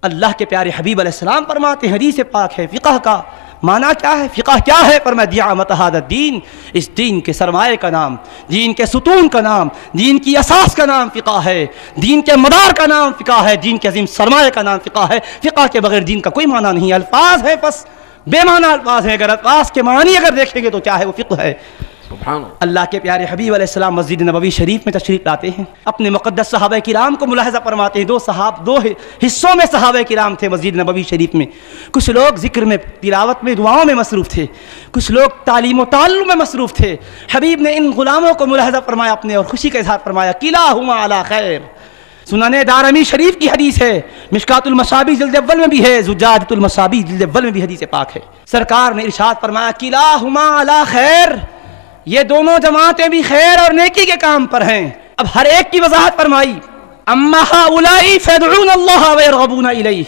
اللہ کے پیارے حبیب علیہ السلام فرماتے ہیں حدیث پاک ہے فقہ کا معنی کیا ہے, فقہ کیا ہے؟ فرمایا دعامت هذا الدین, اس دین کے سرمایہ کا نام, دین کے ستون کا نام, دین کی اساس کا نام فقہ ہے, دین کے مدار کا نام فقہ ہے, دین کے عظیم سرمایہ کا نام فقہ ہے. فقہ کے بغیر دین کا کوئی معنی نہیں. الفاظ ہے بس بے معنی الفاظ ہیں. اگر الفاظ کے معنی اگر دیکھیں گے تو کیا ہے وہ فقہ ہے. اللہ کے پیارے حبیب علیہ السلام مسجد نبوی شریف میں تشریف لاتے ہیں، اپنے مقدس صحابہ کرام کو ملاحظہ فرماتے ہیں۔ دو حصوں میں صحابہ کرام تھے مسجد نبوی شریف میں، کچھ لوگ ذکر میں، تلاوت میں، دعاؤں میں مصروف تھے، کچھ لوگ تعلیم و تعلم میں مصروف تھے۔ حبیب نے ان غلاموں کو ملاحظہ فرمایا اپنے، اور خوشی کا اظہار فرمایا، کلاہما علی خیر۔ سنن دارمی شریف کی حدیث ہے، مشکات المصابیح جلد اول میں بھی ہے، زجاجۃ المصابیح جلد اول میں بھی حدیث پاک ہے۔ سرکار نے ارشاد فرمایا، کلاہما علی خیر، یہ دونوں جماعتیں بھی خیر اور نیکی کے کام پر ہیں۔ اب ہر ایک کی وضاحت فرمائی، اما ہؤلاء فیدعون اللہ ویرغبون الیہ،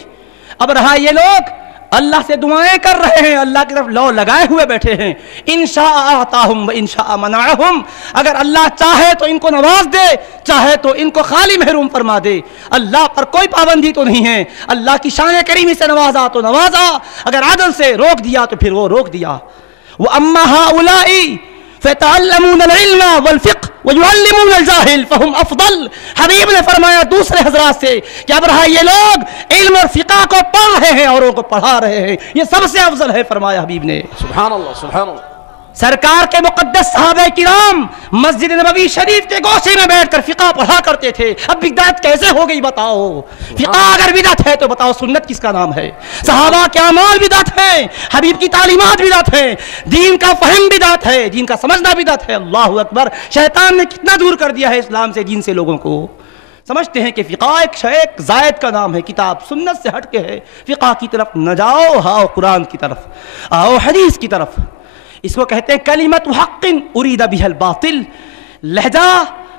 اب رہا یہ لوگ اللہ سے دعائیں کر رہے ہیں، اللہ کی طرف لو لگائے ہوئے بیٹھے ہیں۔ ان شاء اعطاہم و ان شاء منعہم، اگر اللہ چاہے تو ان کو نواز دے، چاہے تو ان کو خالی محروم فرما دے۔ اللہ پر کوئی پابندی تو نہیں ہے، اللہ کی شان کریمی سے نوازا تو نوازا، اگر عدل سے روک دیا تو پھر وہ روک دیا۔ واما ہؤلاء فَيَتَعَلَّمُونَ الْعِلْمَ وَالْفِقْهَ وَيُعَلِّمُونَ الْجَاهِلَ فَهُمْ أَفْضَلُ۔ حبیب نے فرمایا دوسرے حضرات سے کہ اب رہا یہ لوگ علم اور فقہ کو پڑھ رہے ہیں، اوروں کو پڑھا رہے ہیں، یہ سب سے افضل ہے، فرمایا حبیب نے۔ سبحان اللہ، سبحان اللہ۔ سرکار کے مقدس صحابہ کرام مسجد نبوی شریف کے گوشے میں بیٹھ کر فقہ پڑھا کرتے تھے۔ اب بدعت کیسے ہو گئی بتاؤ؟ فقہ اگر بدعت ہے تو بتاؤ سنت کس کا نام ہے؟ صحابہ کے اعمال بدعت ہیں، حبیب کی تعلیمات بدعت ہیں، دین کا فہم بدعت ہے، دین کا سمجھنا بدعت ہے۔ اللہ اکبر، شیطان نے کتنا دور کر دیا ہے اسلام سے، دین سے لوگوں کو۔ سمجھتے ہیں کہ فقہ ایک زائد کا نام ہے، کتاب سنت سے ہٹ کے ہے، فقہ کی طرف نہ جاؤ، آؤ قرآن کی طرف، آؤ حدیث کی طرف۔ اس کو کہتے ہیں کلمت حق ارید بہ الباطل، لہجہ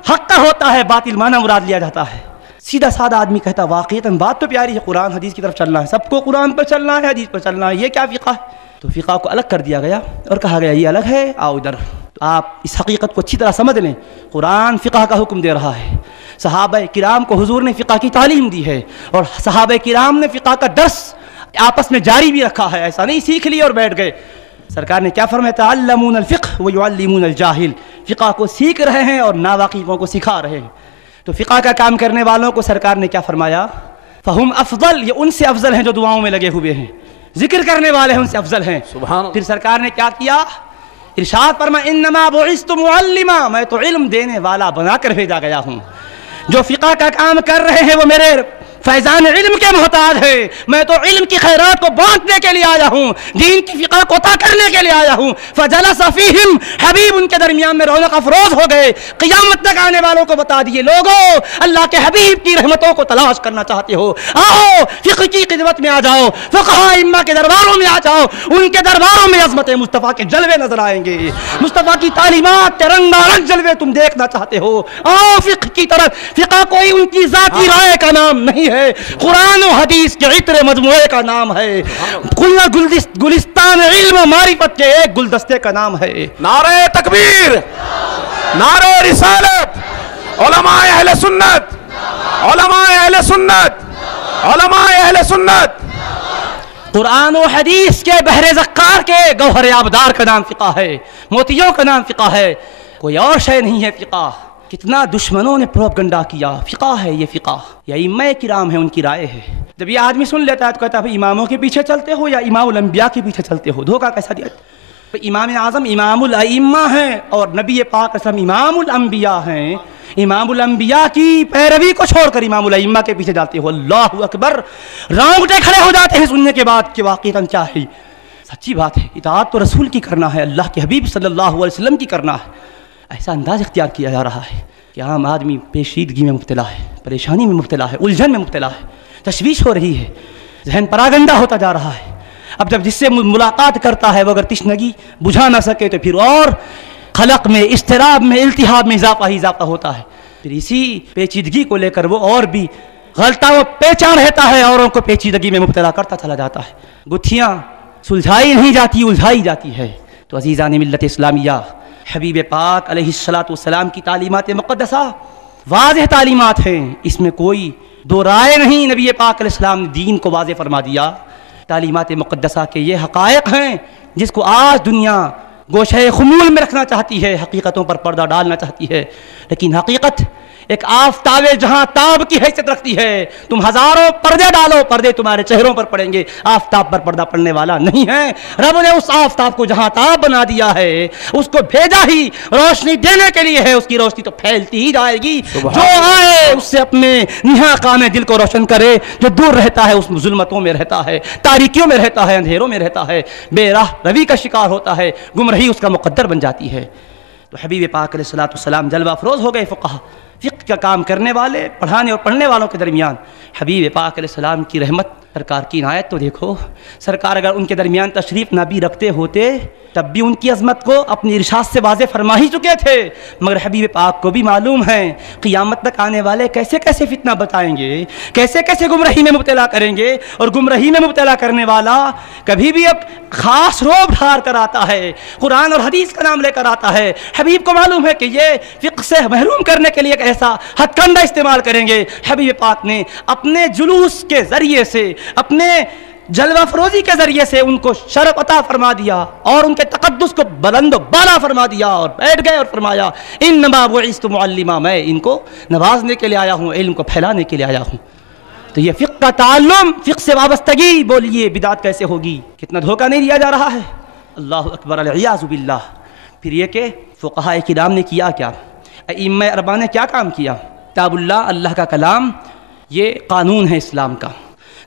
حق کا ہوتا ہے، باطل معنی مراد لیا جاتا ہے۔ سیدھا سادہ آدمی کہتا واقعیتاً بات تو پیاری ہے، قرآن حدیث کی طرف چلنا ہے، سب کو قرآن پر چلنا ہے، حدیث پر چلنا ہے، یہ کیا فقہ ہے؟ تو فقہ کو الگ کر دیا گیا اور کہا گیا یہ الگ ہے، آؤ ادھر۔ آپ اس حقیقت کو اچھی طرح سمجھ لیں، قرآن فقہ کا حکم دے رہا ہے، صحابہ کرام کو حضور نے فقہ کی تعلیم دی ہے، اور صحابہ کرام نے فقہ کا درس آپس میں جاری بھی رکھا ہے، ایسا نہیں سیکھ لی اور بیٹھ گئے۔ سرکار نے کیا فرمایا؟ تعلمون الفقہ ویعلمون الجاہل، فقہ کو سیکھ رہے ہیں اور ناواقفوں کو سکھا رہے ہیں۔ تو فقہ کا کام کرنے والوں کو سرکار نے کیا فرمایا؟ فہم افضل، یہ ان سے افضل ہیں جو دعاؤں میں لگے ہوئے ہیں، ذکر کرنے والے ہیں ان سے افضل ہیں۔ پھر سرکار نے کیا کیا؟ ارشاد فرمایا انما بعثت معلما، میں تو علم دینے والا بنا کر بھیجا گیا ہوں۔ جو فقہ کا کام کر رہے ہیں وہ میرے فیضان علم کے محتاج ہے، میں تو علم کی خیرات کو بانٹنے کے لیے آیا ہوں، دین کی فقہ کو عطا کرنے کے لیے آیا ہوں۔ فجلس فیہم، حبیب ان کے درمیان میں رونق افروز ہو گئے، قیامت تک آنے والوں کو بتا دیے، لوگوں اللہ کے حبیب کی رحمتوں کو تلاش کرنا چاہتے ہو، آؤ فقہ کی خدمت میں آ جاؤ، فقہاء ائمہ کے درباروں میں آ جاؤ، ان کے درباروں میں عظمت مصطفیٰ کے جلوے نظر آئیں گے، مصطفیٰ کی تعلیمات کے رنگارنگ جلوے تم دیکھنا چاہتے ہو، آؤ فقہ کی طرف۔ فقہ کوئی ان کی ذاتی رائے کا نام نہیں ہے، قرآن و حدیث کے عطر مجموعے کا نام ہے، گلستان علم و معرفت کے ایک گلدستے کا نام ہے۔ نعرہ تکبیر، نعرہ رسالت، علماء اہل سنت، علماء اہل سنت، علماء اہل سنت۔ قرآن و حدیث کے بحر زخار کے گوہر آبدار کا نام فقہ ہے، موتیوں کا نام فقہ ہے، کوئی اور شے نہیں ہے فقہ۔ کتنا دشمنوں نے پروپگنڈا کیا، فقہ ہے یہ فقہ، یا ائمہ کرام ہیں ان کی رائے ہے۔ جب یہ آدمی سن لیتا ہے تو کہتا ہے اماموں کے پیچھے چلتے ہو یا امام الانبیاء کے پیچھے چلتے ہو؟ دھوکہ کیسا دیا؟ امام اعظم امام الائمہ ہیں اور نبی پاک صلی اللہ علیہ وسلم امام الانبیاء ہیں، امام الانبیاء کی پیروی کو چھوڑ کر امام الائمہ کے پیچھے جاتے ہو، اللہ اکبر، رونگٹے کھڑے ہو جاتے ہیں سننے کے بعد کہ واقعاً کیا ہے، سچی بات ہے، اطاعت تو رسول کی کرنا ہے، اللہ کے حبیب صلی اللہ علیہ وسلم کی کرنا ہے۔ ایسا انداز اختیار کیا جا رہا ہے کہ عام آدمی پیچیدگی میں مبتلا ہے، پریشانی میں مبتلا ہے، الجھن میں مبتلا ہے، تشویش ہو رہی ہے، ذہن پراگندہ ہوتا جا رہا ہے۔ اب جب جس سے ملاقات کرتا ہے وہ اگر تشنگی بجھا نہ سکے تو پھر اور خلق میں، اضطراب میں، التہاب میں اضافہ ہی اضافہ ہوتا ہے۔ پھر اسی پیچیدگی کو لے کر وہ اور بھی غلطہ و پیچاں رہتا ہے، اوروں کو پیچیدگی میں مبتلا کرتا چلا جاتا ہے، گتھیاں سلجھائی نہیں جاتی، الجھائی جاتی ہے۔ تو عزیزان ملت اسلامیہ، حبیب پاک علیہ السلام کی تعلیمات مقدسہ واضح تعلیمات ہیں، اس میں کوئی دو رائے نہیں، نبی پاک علیہ السلام نے دین کو واضح فرما دیا۔ تعلیمات مقدسہ کے یہ حقائق ہیں جس کو آج دنیا گوشہ خمول میں رکھنا چاہتی ہے، حقیقتوں پر پردہ ڈالنا چاہتی ہے، لیکن حقیقت ایک آفتاب جہاں تاب کی حیثیت رکھتی ہے. تم ہزاروں پردے ڈالو، پردے تمہارے چہروں پر پڑیں گے، آفتاب پر پردہ پڑنے والا نہیں ہے. رب نے اس آفتاب کو جہاں تاب بنا دیا ہے، اس کو بھیجا ہی روشنی دینے کے لیے ہے. اس کی روشنی تو پھیلتی ہی جائے گی. جو آئے اس سے اپنے نہا کام دل کو روشن کرے. جو دور رہتا ہے اس ظلمتوں میں رہتا ہے، تاریکیوں میں رہتا ہے، اندھیروں میں رہتا ہے، بے راہ روی کا شکار ہوتا ہے، گمراہی اس کا مقدر بن جاتی ہے. تو حبیب پاک علیہ الصلوۃ والسلام جلوہ افروز ہو گئے. فقہ کا کام کرنے والے، پڑھانے اور پڑھنے والوں کے درمیان حبیب پاک علیہ السلام کی رحمت، سرکار کی عنایت تو دیکھو. سرکار اگر ان کے درمیان تشریف نہ بھی رکھتے ہوتے تب بھی ان کی عظمت کو اپنی ارشاد سے واضح فرما ہی چکے تھے. مگر حبیب پاک کو بھی معلوم ہے قیامت تک آنے والے کیسے کیسے فتنہ بتائیں گے، کیسے کیسے گمراہی میں مبتلا کریں گے. اور گمراہی میں مبتلا کرنے والا کبھی بھی اب خاص روب ڈھار کر آتا ہے، قرآن اور حدیث کا نام لے کر آتا ہے. حبیب کو معلوم ہے کہ یہ فقہ سے محروم کرنے کے لیے ایک ایسا ہتھ کنڈا استعمال کریں گے. حبیب پاک نے اپنے جلوس کے ذریعے سے، اپنے جلوہ فروزی کے ذریعے سے ان کو شرف عطا فرما دیا اور ان کے تقدس کو بلند و بالا فرما دیا. اور بیٹھ گئے اور فرمایا انما بعثت معلما، میں ان کو نوازنے کے لیے آیا ہوں، علم کو پھیلانے کے لیے آیا ہوں. تو یہ فقہ کا تعلم، فقہ سے وابستگی، بولیے بدعت کیسے ہوگی؟ کتنا دھوکہ نہیں دیا جا رہا ہے. اللہ اکبر، العیاذ باللہ. پھر یہ کہ فقہاء کرام نے کیا کیا، ائمہ اربعہ نے کیا کام کیا. کتاب اللہ، اللہ کا کلام، یہ قانون ہے اسلام کا.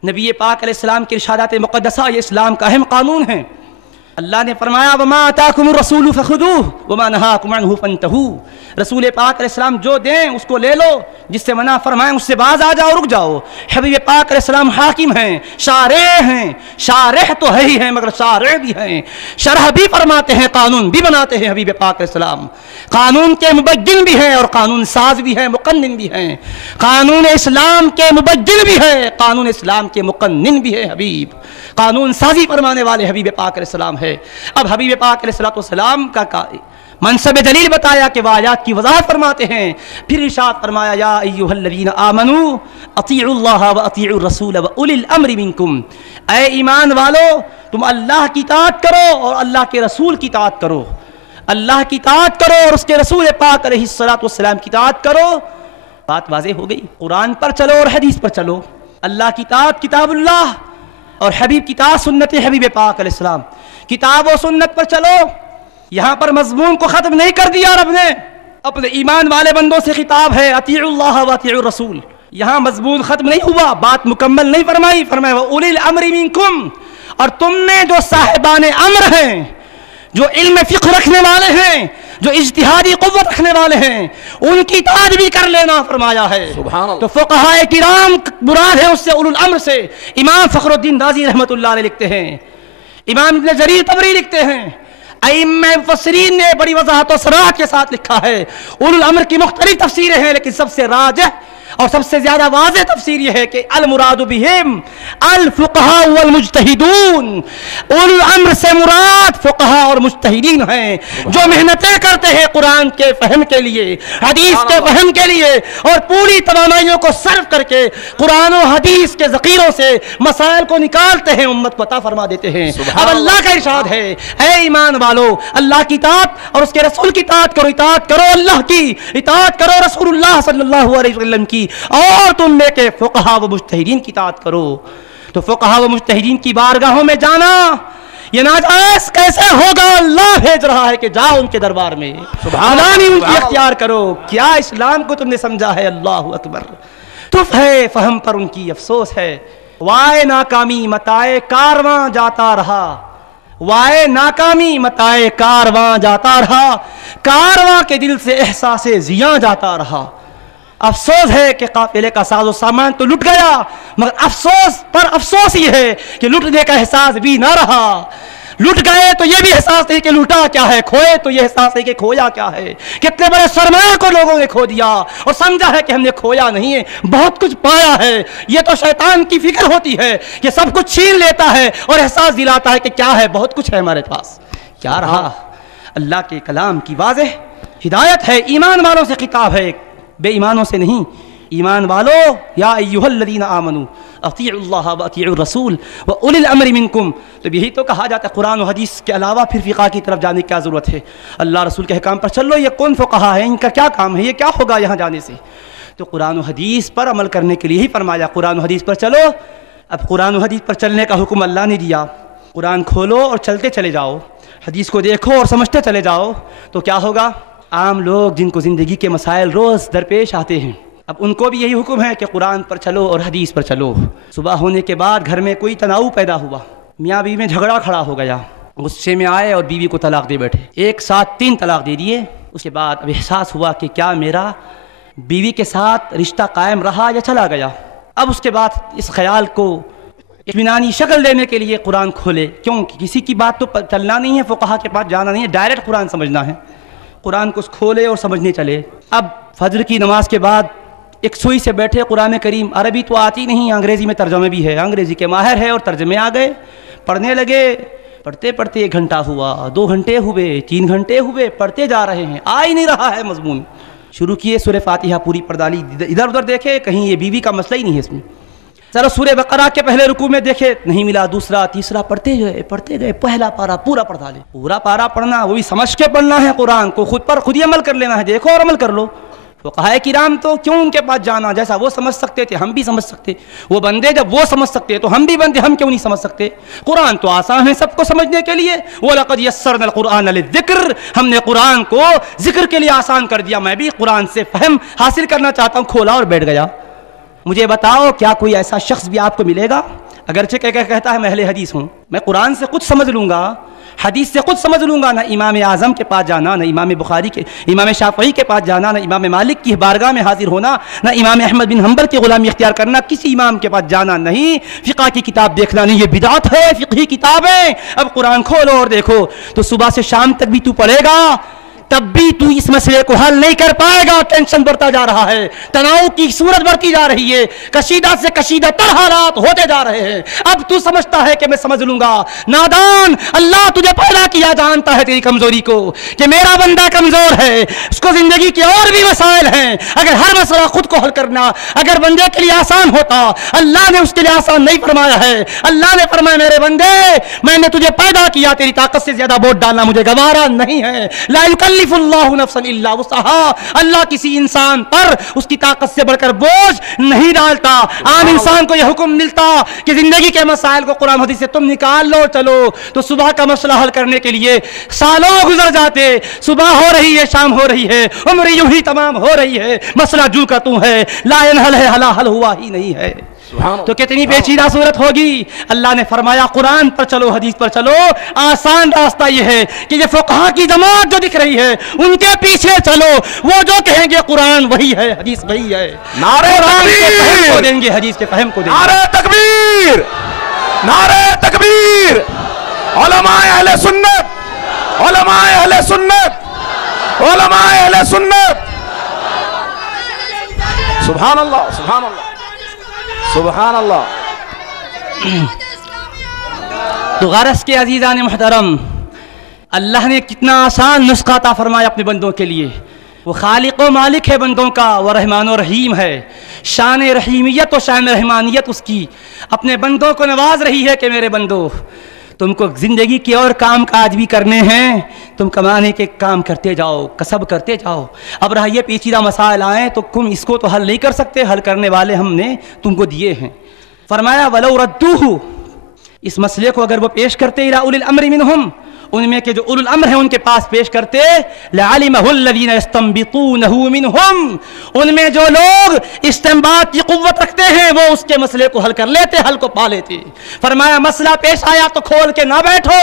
نبی پاک علیہ السلام کے ارشادات مقدسہ یہ اسلام کا اہم قانون ہے. اللہ نے فرمایا وما آتاکم الرسول فخذوہ وما نہاکم عنہ فانتہوا. رسول پاک علیہ السلام جو دیں اس کو لے لو، جس سے منع فرمائیں اس سے باز آ جاؤ، رک جاؤ. حبیب پاک علیہ السلام حاکم ہیں، شارع ہیں. شارع تو ہے ہی ہیں مگر شارع بھی ہیں، شرح بھی فرماتے ہیں، قانون بھی بناتے ہیں. حبیب پاک علیہ السلام قانون کے مبین بھی ہیں اور قانون ساز بھی ہیں، مقنن بھی ہیں. قانون اسلام کے مبین بھی ہیں، قانون اسلام کے مقنن بھی ہے. حبیب قانون سازی فرمانے والے حبیب پاک علیہ السلام ہے. اب حبیب پاک علیہ السلام کا منصب جلیل بتایا کہ وہ آیات کی وضاحت فرماتے ہیں. پھر ارشاد فرمایا یا ایھا الذین آمنوا اطیعوا اللہ واطیعوا الرسول واولی الامر منکم. اے ایمان والو تم اللہ کی اطاعت کرو اور اللہ کے رسول کی اطاعت کرو. اللہ کی اطاعت کرو اور اس کے رسول پاک علیہ السلام کی اطاعت کرو. بات واضح ہو گئی. قرآن پر چلو اور حدیث پر چلو. اللہ کی اطاعت کتاب اللہ اور حبیب کی اطاعت سنت حبیب پاک علیہ السلام. کتاب و سنت پر چلو. یہاں پر مضمون کو ختم نہیں کر دیا رب نے، اپنے ایمان والے بندوں سے خطاب ہے اطیعوا اللہ واطیعوا الرسول. یہاں مضمون ختم نہیں ہوا، بات مکمل نہیں فرمائی. فرمایا وَأُولِي الْأَمْرِ مِنْكُمْ، اور تم میں جو صاحبان امر ہیں، جو علم فقہ رکھنے والے ہیں، جو اجتہادی قوت رکھنے والے ہیں، ان کی اطاعت بھی کر لینا فرمایا ہے. تو فقہاء کرام مراد ہے اس سے اولو الامر سے. امام فخر الدین رازی رحمۃ اللہ علیہ لکھتے ہیں، امام ابن جریر طبری لکھتے ہیں، ائمہ مفسرین نے بڑی وضاحت و صراحت کے ساتھ لکھا ہے. اولو الامر کی مختلف تفسیریں ہیں لیکن سب سے راجح اور سب سے زیادہ واضح تفسیر یہ ہے کہ المراد بہم الفقہاء والمجتہدون. اولو الامر سے مراد فقہاء اور مجتہدین ہیں جو محنتیں کرتے ہیں قرآن کے فہم کے لیے، حدیث کے فہم کے لیے، اور پوری توانائیوں کو صرف کر کے قرآن و حدیث کے ذخیروں سے مسائل کو نکالتے ہیں، امت کو عطا فرما دیتے ہیں. اب اللہ کا ارشاد ہے اے ایمان والو اللہ کی اطاعت اور اس کے رسول کی اطاعت کرو. اطاعت کرو اللہ کی، اطاعت کرو رسول اللہ صلی اللہ علیہ وسلم کی، اور تم میں کے فقہاء و مجتہدین کی اطاعت کرو. تو فقہاء و مجتہدین کی بارگاہوں میں جانا یہ ناجائز کیسے ہوگا؟ اللہ بھیج رہا ہے کہ جاؤ ان کے دربار میں، غلامی ان کی اختیار کرو. کیا اسلام کو تم نے سمجھا ہے؟ اللہ اکبر. تف ہے فہم پر ان کی افسوس ہے. وائے ناکامی متائے کارواں جاتا رہا، وائے ناکامی متائے کارواں جاتا رہا، کارواں کے دل سے احساس زیاں جاتا رہا. افسوس ہے کہ قافلے کا ساز و سامان تو لٹ گیا، مگر افسوس پر افسوس یہ ہے کہ لٹنے کا احساس بھی نہ رہا. لٹ گئے تو یہ بھی احساس نہیں کہ لوٹا کیا ہے، کھوئے تو یہ احساس نہیں کہ کھویا کیا ہے. کتنے بڑے سرمایہ کو لوگوں نے کھو دیا اور سمجھا ہے کہ ہم نے کھویا نہیں ہے، بہت کچھ پایا ہے. یہ تو شیطان کی فکر ہوتی ہے کہ سب کچھ چھین لیتا ہے اور احساس دلاتا ہے کہ کیا ہے، بہت کچھ ہے ہمارے پاس. کیا رہا؟ اللہ کے کلام کی واضح ہدایت ہے. ایمان والوں سے خطاب ہے، بے ایمانوں سے نہیں. ایمان والو یا ایھا الذین آمنوا اطیعوا اللہ واطیعوا الرسول واولی الامر منکم. تو یہی تو کہا جاتا ہے قرآن و حدیث کے علاوہ پھر فقہ کی طرف جانے کی کیا ضرورت ہے؟ اللہ رسول کے احکام پر چلو. یہ کون فقہا ہے؟ ان کا کیا کام ہے؟ یہ کیا ہوگا یہاں جانے سے؟ تو قرآن و حدیث پر عمل کرنے کے لیے ہی فرمایا قرآن و حدیث پر چلو۔ اب قرآن و حدیث پر چلنے کا حکم اللہ نے دیا، قرآن کھولو اور چلتے چلے جاؤ، حدیث کو دیکھو اور سمجھتے چلے جاؤ، تو کیا ہوگا؟ عام لوگ جن کو زندگی کے مسائل روز درپیش آتے ہیں، اب ان کو بھی یہی حکم ہے کہ قرآن پر چلو اور حدیث پر چلو۔ صبح ہونے کے بعد گھر میں کوئی تناؤ پیدا ہوا، میاں بیوی میں جھگڑا کھڑا ہو گیا، غصے میں آئے اور بیوی کو طلاق دے بیٹھے، ایک ساتھ 3 طلاق دے دیے۔ اس کے بعد اب احساس ہوا کہ کیا میرا بیوی کے ساتھ رشتہ قائم رہا یا چلا گیا؟ اب اس کے بعد اس خیال کو اطمینانی شکل دینے کے لیے قرآن کھولے، کیوں؟ کسی کی بات تو چلنا نہیں ہے، فقہا کے پاس جانا نہیں ہے، ڈائریکٹ قرآن سمجھنا ہے، قرآن کو کھولے اور سمجھنے چلے۔ اب فجر کی نماز کے بعد ایک سوئی سے بیٹھے، قرآن کریم عربی تو آتی نہیں، انگریزی میں ترجمے بھی ہے، انگریزی کے ماہر ہے اور ترجمے آ گئے، پڑھنے لگے، پڑھتے پڑھتے 1 گھنٹہ ہوا، 2 گھنٹے ہوئے، 3 گھنٹے ہوئے، پڑھتے جا رہے ہیں، آ ہی نہیں رہا ہے مضمون۔ شروع کیے سورہ فاتحہ پوری پڑھ ڈالی، ادھر ادھر دیکھے کہیں یہ بیوی کا مسئلہ ہی نہیں ہے اس میں، چلو سورہ بقرہ کے پہلے رکوع میں دیکھے نہیں ملا، دوسرا تیسرا پڑھتے گئے، پہلا پارا پورا پڑھ ڈالے۔ پورا پارا پڑھنا وہ بھی سمجھ کے پڑھنا ہے، قرآن کو خود پر خود ہی عمل کر لینا ہے، دیکھو اور عمل کر لو۔ فقہائے کرام تو کیوں ان کے پاس جانا، جیسا وہ سمجھ سکتے تھے ہم بھی سمجھ سکتے، وہ بندے جب وہ سمجھ سکتے تو ہم بھی بندے، ہم کیوں نہیں سمجھ سکتے؟ قرآن تو آسان ہے سب کو سمجھنے کے لیے، وَلَقَدْ يَسَّرْنَا الْقُرْآنَ لِلذِّكْرِ، ہم نے قرآن کو ذکر کے لیے آسان کر دیا۔ میں بھی قرآن سے فہم حاصل کرنا چاہتا ہوں، کھولا اور بیٹھ گیا۔ مجھے بتاؤ کیا کوئی ایسا شخص بھی آپ کو ملے گا اگرچہ کہتا ہے میں اہل حدیث ہوں، میں قرآن سے کچھ سمجھ لوں گا، حدیث سے کچھ سمجھ لوں گا، نہ امام اعظم کے پاس جانا، نہ امام بخاری کے، امام شافعی کے پاس جانا، نہ امام مالک کی بارگاہ میں حاضر ہونا، نہ امام احمد بن حنبل کی غلامی اختیار کرنا، کسی امام کے پاس جانا نہیں، فقہ کی کتاب دیکھنا نہیں، یہ بدعت ہے، فقہی کتابیں۔ اب قرآن کھولو اور دیکھو تو صبح سے شام تک بھی تو پڑھے گا، تب بھی تو اس مسئلے کو حل نہیں کر پائے گا، ٹینشن بڑھتا جا رہا ہے، تناؤ کی صورت بڑھتی جا رہی ہے، کشیدہ سے کشیدہ تر حالات ہوتے جا رہے ہیں۔ اب تو سمجھتا ہے کہ میں سمجھ لوں گا، نادان، اللہ تجھے پیدا کیا جانتا ہے تیری کمزوری کو، کہ میرا بندہ کمزور ہے، اس کو زندگی کے اور بھی مسائل ہیں، اگر ہر مسئلہ خود کو حل کرنا اگر بندے کے لیے آسان ہوتا، اللہ نے اس کے لیے آسان نہیں فرمایا ہے۔ اللہ نے فرمایا میرے بندے میں نے تجھے پیدا کیا، تیری طاقت سے زیادہ بوجھ ڈالنا مجھے گوارا نہیں ہے، لا یکلف اللہ نفسا الا وسعها، اللہ کسی انسان پر اس کی طاقت سے بڑھ کر بوجھ نہیں ڈالتا۔ عام انسان کو یہ حکم ملتا کہ زندگی کے مسائل کو قرآن حدیث سے تم نکال لو، چلو تو صبح کا مسئلہ حل کرنے کے لیے سالوں گزر جاتے، صبح ہو رہی ہے، شام ہو رہی ہے، عمر یوں ہی تمام ہو رہی ہے، مسئلہ جو کا توں ہے، لا ينحل ہے، حل ہوا ہی نہیں ہے، تو کتنی پیچیدہ صورت ہوگی۔ اللہ نے فرمایا قرآن پر چلو، حدیث پر چلو، آسان راستہ یہ ہے کہ یہ فقہا کی جماعت جو دکھ رہی ہے ان کے پیچھے چلو، وہ جو کہیں گے قرآن وہی ہے، حدیث وہی ہے، نعرہ تکبیر کو دیں گے، حدیث کے فہم کو دیں گے، نعرہ تکبیر، نعرہ تکبیر، علماء اہل سنت، علماء اہل سنت، علماء اہل سنت، سبحان اللہ، سبحان اللہ، سبحان اللہ۔ تو غرض کے عزیزان محترم، اللہ نے کتنا آسان نسخہ عطا فرمایا اپنے بندوں کے لیے، وہ خالق و مالک ہے بندوں کا، وہ رحمان و رحیم ہے، شان رحیمیت و شان رحمانیت اس کی اپنے بندوں کو نواز رہی ہے کہ میرے بندو تم کو زندگی کے اور کام کاج بھی کرنے ہیں، تم کمانے کے کام کرتے جاؤ، کسب کرتے جاؤ، اب رہا یہ پیچیدہ مسائل آئیں تو تم اس کو تو حل نہیں کر سکتے، حل کرنے والے ہم نے تم کو دیے ہیں۔ فرمایا وَلَوْ رَدُّوهُ، اس مسئلے کو اگر وہ پیش کرتے إِلَىٰ أُولِي الْأَمْرِ مِنْهُمْ، ان میں کے جو اولو الامر ہیں ان کے پاس پیش کرتے، لَعَلِمَهُ الَّذِينَ يَسْتَنبِطُونَهُ مِنْهُمْ، ان میں جو لوگ استنباط کی قوت رکھتے ہیں وہ اس کے مسئلے کو حل کر لیتے، حل کو پا لیتے۔ فرمایا مسئلہ پیش آیا تو کھول کے نہ بیٹھو،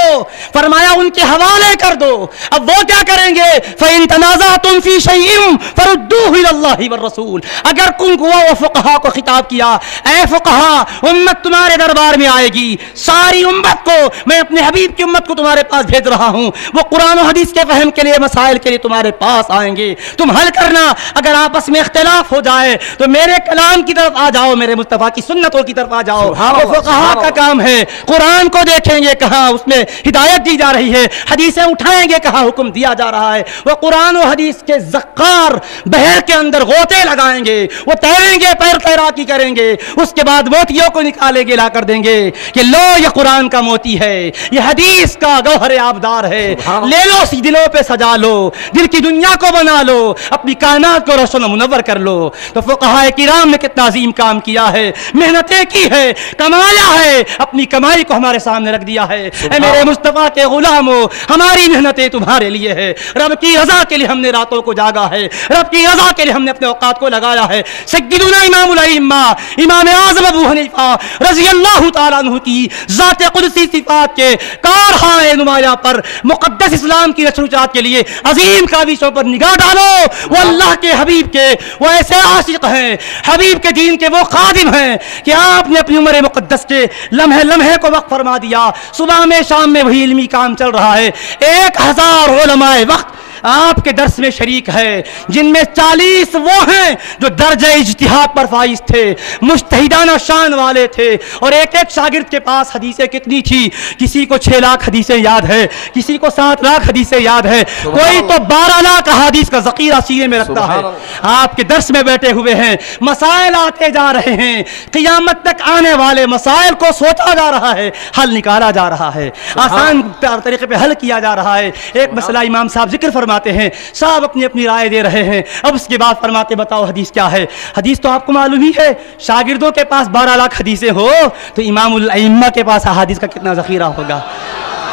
فرمایا ان کے حوالے کر دو، اب وہ کیا کریں گے؟ فَإِن تَنَازَعْتُمْ فِي شَيْءٍ فَرُدُّوهُ إِلَى اللَّهِ وَالرَّسُولِ، اگر کن کو وہ فقہا کو خطاب کیا، اے فقہا امت تمہارے دربار میں آئے گی، ساری امت کو میں اپنے حبیب کی امت کو تمہارے پاس بھیج رہا ہوں، وہ قرآن و حدیث کے فہم کے لیے مسائل کے لیے تمہارے پاس آئیں گے، تم حل کرنا، اگر آپس میں اختلاف ہو جائے تو میرے کلام کی طرف آ جاؤ، میرے مصطفیٰ کی سنتوں کی طرف آ جاؤ، وہ فقہا کا کام ہے، قرآن کو دیکھیں گے کہاں اس میں ہدایت دی جا رہی ہے، حدیثیں اٹھائیں گے کہاں حکم دیا جا رہا ہے، وہ قرآن و حدیث کے زقار بحر کے اندر غوطے لگائیں گے، وہ تیریں گے، پیر تیراکی کریں گے، اس کے بعد موتیوں کو نکالے گے، لا کر دیں گے کہ لو یہ قرآن کا موتی ہے، یہ حدیث کا گوہر آبدار ہے. لے لو سی دلوں پہ سجا لو, دل کی دنیا کو بنا لو, اپنی کائنات کو روشن و منور کر لو. تو فقہائے کرام نے کتنا عظیم کام کیا ہے, محنتیں کی ہے, کمایا ہے, اپنی کمائی کو ہمارے سامنے رکھ دیا ہے. اے میرے مصطفیٰ کے غلاموں, ہماری محنتیں تمہارے لیے ہے. رب کی رضا کے لیے ہم نے راتوں کو جاگا ہے, رب کی رضا کے لیے ہم نے اپنے اوقات کو لگایا ہے. سیدنا امام الائمہ امام اعظم ابو حنیفہ رضی اللہ تعالیٰ عنہ کی ذات قدسی صفات کے کارخانے نمایاں پر مقدس اسلام کی نشر و اشاعت کے لیے عظیم کاوشوں پر نگاہ ڈالو. وہ اللہ کے حبیب کے وہ ایسے عاشق ہیں, حبیب کے دین کے وہ خادم ہیں کہ آپ نے اپنی عمر مقدس کے لمحے لمحے کو وقف فرما دیا. صبح میں شام میں وہی علمی کام چل رہا ہے. 1000 علماء وقت آپ کے درس میں شریک ہے, جن میں 40 وہ ہیں جو درجہ اجتہاد پر فائز تھے, مجتہدانہ شان والے تھے, اور ایک ایک شاگرد کے پاس حدیثیں کتنی تھی, کسی کو 6 لاکھ حدیثیں یاد ہے, کسی کو 7 لاکھ حدیثیں یاد ہے, کوئی تو 12 لاکھ حدیث کا ذخیرہ سینے میں رکھتا ہے. آپ کے درس میں بیٹھے ہوئے ہیں, مسائل آتے جا رہے ہیں, قیامت تک آنے والے مسائل کو سوچا جا رہا ہے, حل نکالا جا رہا ہے, آسان طریقے پہ حل کیا جا رہا ہے. ایک مسئلہ امام صاحب ذکر فرماتے ہیں, صاحب اپنی اپنی رائے دے رہے ہیں, اب اس کے بعد فرماتے بتاؤ حدیث کیا ہے. حدیث تو آپ کو معلوم ہی ہے, شاگردوں کے پاس 12 لاکھ حدیثیں ہو تو امام الائمہ کے پاس احادیث کا کتنا ذخیرہ ہوگا.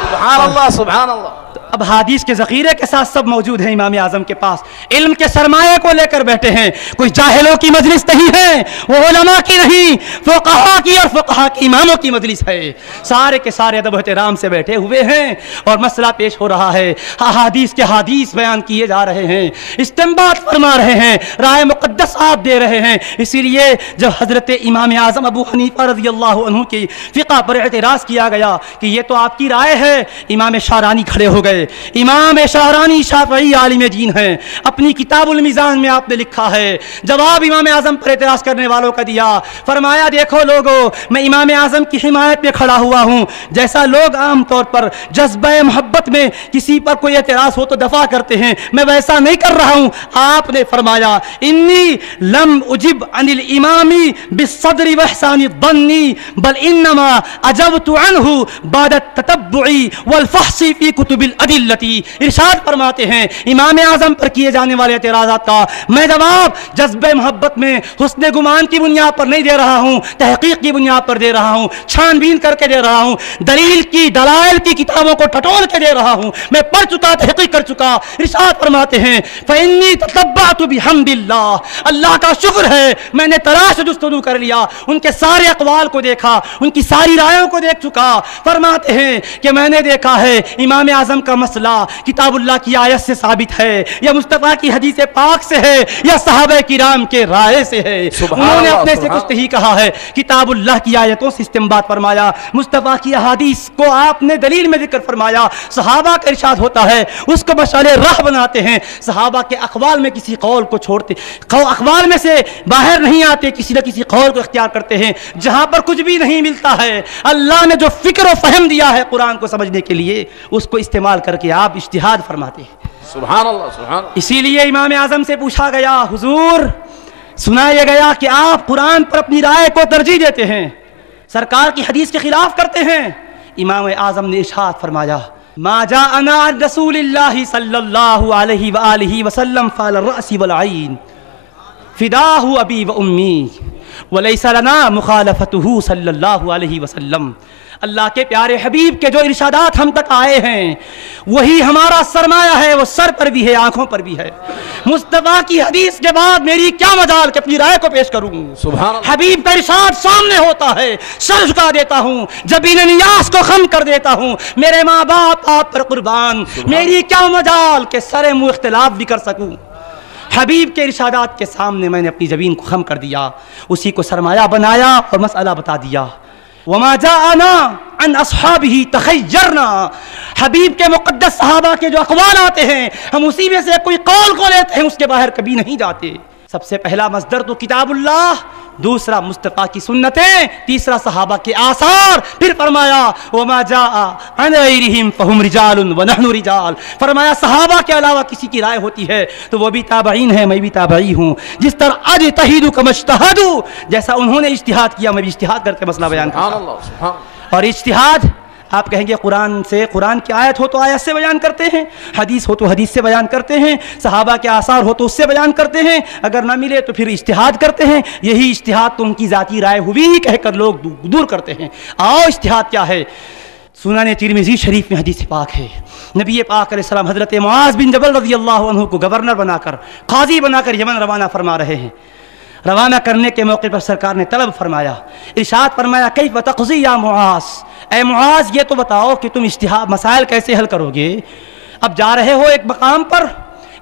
سبحان اللہ سبحان اللہ. اب حدیث کے ذخیرے کے ساتھ سب موجود ہیں امام اعظم کے پاس, علم کے سرمایہ کو لے کر بیٹھے ہیں. کوئی جاہلوں کی مجلس نہیں ہے, وہ علماء کی نہیں, فقہاء کی اور فقہاء کی اماموں کی مجلس ہے. سارے کے سارے ادب و احترام سے بیٹھے ہوئے ہیں اور مسئلہ پیش ہو رہا ہے. احادیث کے حدیث بیان کیے جا رہے ہیں, استنباط فرما رہے ہیں, رائے مقدس آپ دے رہے ہیں. اسی لیے جب حضرت امام اعظم ابو حنیفہ رضی اللہ عنہ کی فقہ پر اعتراض کیا گیا کہ یہ تو آپ کی رائے ہے, امام شارانی کھڑے ہو گئے. امام شاہرانی شافعی عالم دین ہیں, اپنی کتاب المیزان میں آپ نے لکھا ہے, جواب امام اعظم پر اعتراض کرنے والوں کا دیا. فرمایا دیکھو لوگو, میں امام اعظم کی حمایت پہ کھڑا ہوا ہوں. جیسا لوگ عام طور پر جذبہ محبت میں کسی پر کوئی اعتراض ہو تو دفاع کرتے ہیں, میں ویسا نہیں کر رہا ہوں. آپ نے فرمایا انی لم اجب عن الامام بالصدر واحسان الظن بل انما اجبت عنہ بعد التتبع والفحص فی کتب الادلتی. ارشاد فرماتے ہیں امام اعظم پر کیے جانے والے اعتراضات کا میں جواب جذبہ محبت میں حسن گمان کی بنیاد پر نہیں دے رہا ہوں, تحقیق کی بنیاد پر دے رہا ہوں, چھان بین کر کے دے رہا ہوں, دلیل کی دلائل کی کتابوں کو ٹٹول کے دے رہا ہوں, میں پڑھ چکا, تحقیق کر چکا. ارشاد فرماتے ہیں فإنی تتبعت بحمد اللہ, اللہ کا شکر ہے میں نے تلاش جستجو کر لیا, ان کے سارے اقوال کو دیکھا, ان کی ساری رائےوں کو دیکھ چکا. فرماتے ہیں کہ میں نے دیکھا ہے امام اعظم کا مسئلہ کتاب اللہ کی آیت سے ثابت ہے, یا مصطفیٰ کی حدیث پاک سے ہے, یا صحابہ کرام کے رائے سے ہے. انہوں نے اپنے سے کچھ نہیں کہا ہے, کتاب اللہ کی آیتوں سے استنباط فرمایا, مصطفیٰ کی احادیث کو آپ نے دلیل میں ذکر فرمایا. صحابہ کا ارشاد ہوتا ہے اس کو مشعل راہ بناتے ہیں. صحابہ کے اقوال میں کسی قول کو چھوڑتے, اقوال میں سے باہر نہیں آتے, کسی نہ کسی قول کو اختیار کرتے ہیں. جہاں پر کچھ بھی نہیں ملتا ہے, اللہ نے جو فکر و فہم دیا ہے قرآن کو سمجھنے کے لیے, اس کو استعمال کر کے آپ اجتہاد فرماتے ہیں. سبحان اللہ سبحان اللہ. اسی لیے امام اعظم سے پوچھا گیا, حضور سنایا گیا کہ آپ قرآن پر اپنی رائے کو ترجیح دیتے ہیں, سرکار کی حدیث کے خلاف کرتے ہیں. امام اعظم نے ارشاد فرمایا ما جاءنا عن رسول اللہ صلی اللہ علیہ وآلہ وسلم فعلى الرأس والعین فداہ ابی و امی ولیس لنا مخالفتہ صلی اللہ علیہ وسلم. اللہ کے پیارے حبیب کے جو ارشادات ہم تک آئے ہیں وہی ہمارا سرمایہ ہے, وہ سر پر بھی ہے, آنکھوں پر بھی ہے. مصطفیٰ کی حدیث کے بعد میری کیا مجال کہ اپنی رائے کو پیش کروں. سبحان اللہ. حبیب کا ارشاد سامنے ہوتا ہے, سر جھکا دیتا ہوں, جبین نیاز کو خم کر دیتا ہوں. میرے ماں باپ آپ پر قربان, میری کیا مجال کہ سر منہ اختلاف بھی کر سکوں. حبیب کے ارشادات کے سامنے میں نے اپنی زبین کو خم کر دیا, اسی کو سرمایہ بنایا اور مسئلہ بتا دیا. وما جاءنا عن اصحابہ تخیرنا, حبیب کے مقدس صحابہ کے جو اقوال آتے ہیں ہم اسی میں سے کوئی قول کو لیتے ہیں, اس کے باہر کبھی نہیں جاتے. سب سے پہلا مصدر تو کتاب اللہ, دوسرا مصطفیٰ کی سنتیں, تیسرا صحابہ کے آثار. پھر فرمایا وما جاء عن غیرہم فہم رجال ونحن رجال, فرمایا صحابہ کے علاوہ کسی کی رائے ہوتی ہے تو وہ بھی تابعین ہیں, میں بھی تابعی ہوں. جس طرح اجتہد کما اجتہدوا, جیسا انہوں نے اجتہاد کیا میں بھی اجتہاد کر کے مسئلہ بیان کرتا ہوں. اور اجتہاد آپ کہیں گے قرآن سے، قرآن کی آیت ہو تو آیت سے بیان کرتے ہیں، حدیث ہو تو حدیث سے بیان کرتے ہیں، صحابہ کے آثار ہو تو اس سے بیان کرتے ہیں، اگر نہ ملے تو پھر اجتہاد کرتے ہیں۔ یہی اجتہاد تو ان کی ذاتی رائے ہوئی ہی کہہ کر لوگ دور کرتے ہیں۔ آؤ اجتہاد کیا ہے؟ سنن ترمذی شریف میں حدیث پاک ہے، نبی پاک علیہ السلام حضرت معاذ بن جبل رضی اللہ عنہ کو گورنر بنا کر، قاضی بنا کر یمن روانہ فرما رہے ہیں۔ روانہ کرنے کے موقع پر سرکار نے طلب فرمایا، ارشاد فرمایا کیف تقضی یا معاذ، اے معاذ یہ تو بتاؤ کہ تم اجتہاد مسائل کیسے حل کرو گے؟ اب جا رہے ہو ایک مقام پر،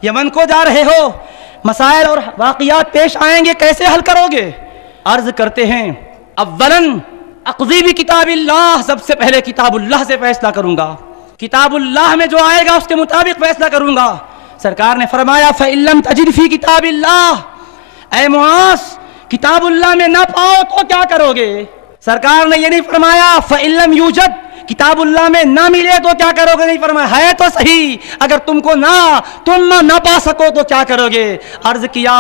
یمن کو جا رہے ہو، مسائل اور واقعات پیش آئیں گے، کیسے حل کرو گے؟ عرض کرتے ہیں اولاً اقضی بکتاب اللہ، سب سے پہلے کتاب اللہ سے فیصلہ کروں گا، کتاب اللہ میں جو آئے گا اس کے مطابق فیصلہ کروں گا۔ سرکار نے فرمایا فَإِن لَّمْ تَجِدْ فِي کتاب اللہ، اے معاذ کتاب اللہ میں نہ پاؤ تو کیا کرو گے؟ سرکار نے یہ نہیں فرمایا فَإِن لَّمْ يُوجَدْ، کتاب اللہ میں نہ ملے تو کیا کرو گے، نہیں فرمایا ہے تو صحیح، اگر تم کو تم نہ پا سکو تو کیا کرو گے؟ عرض کیا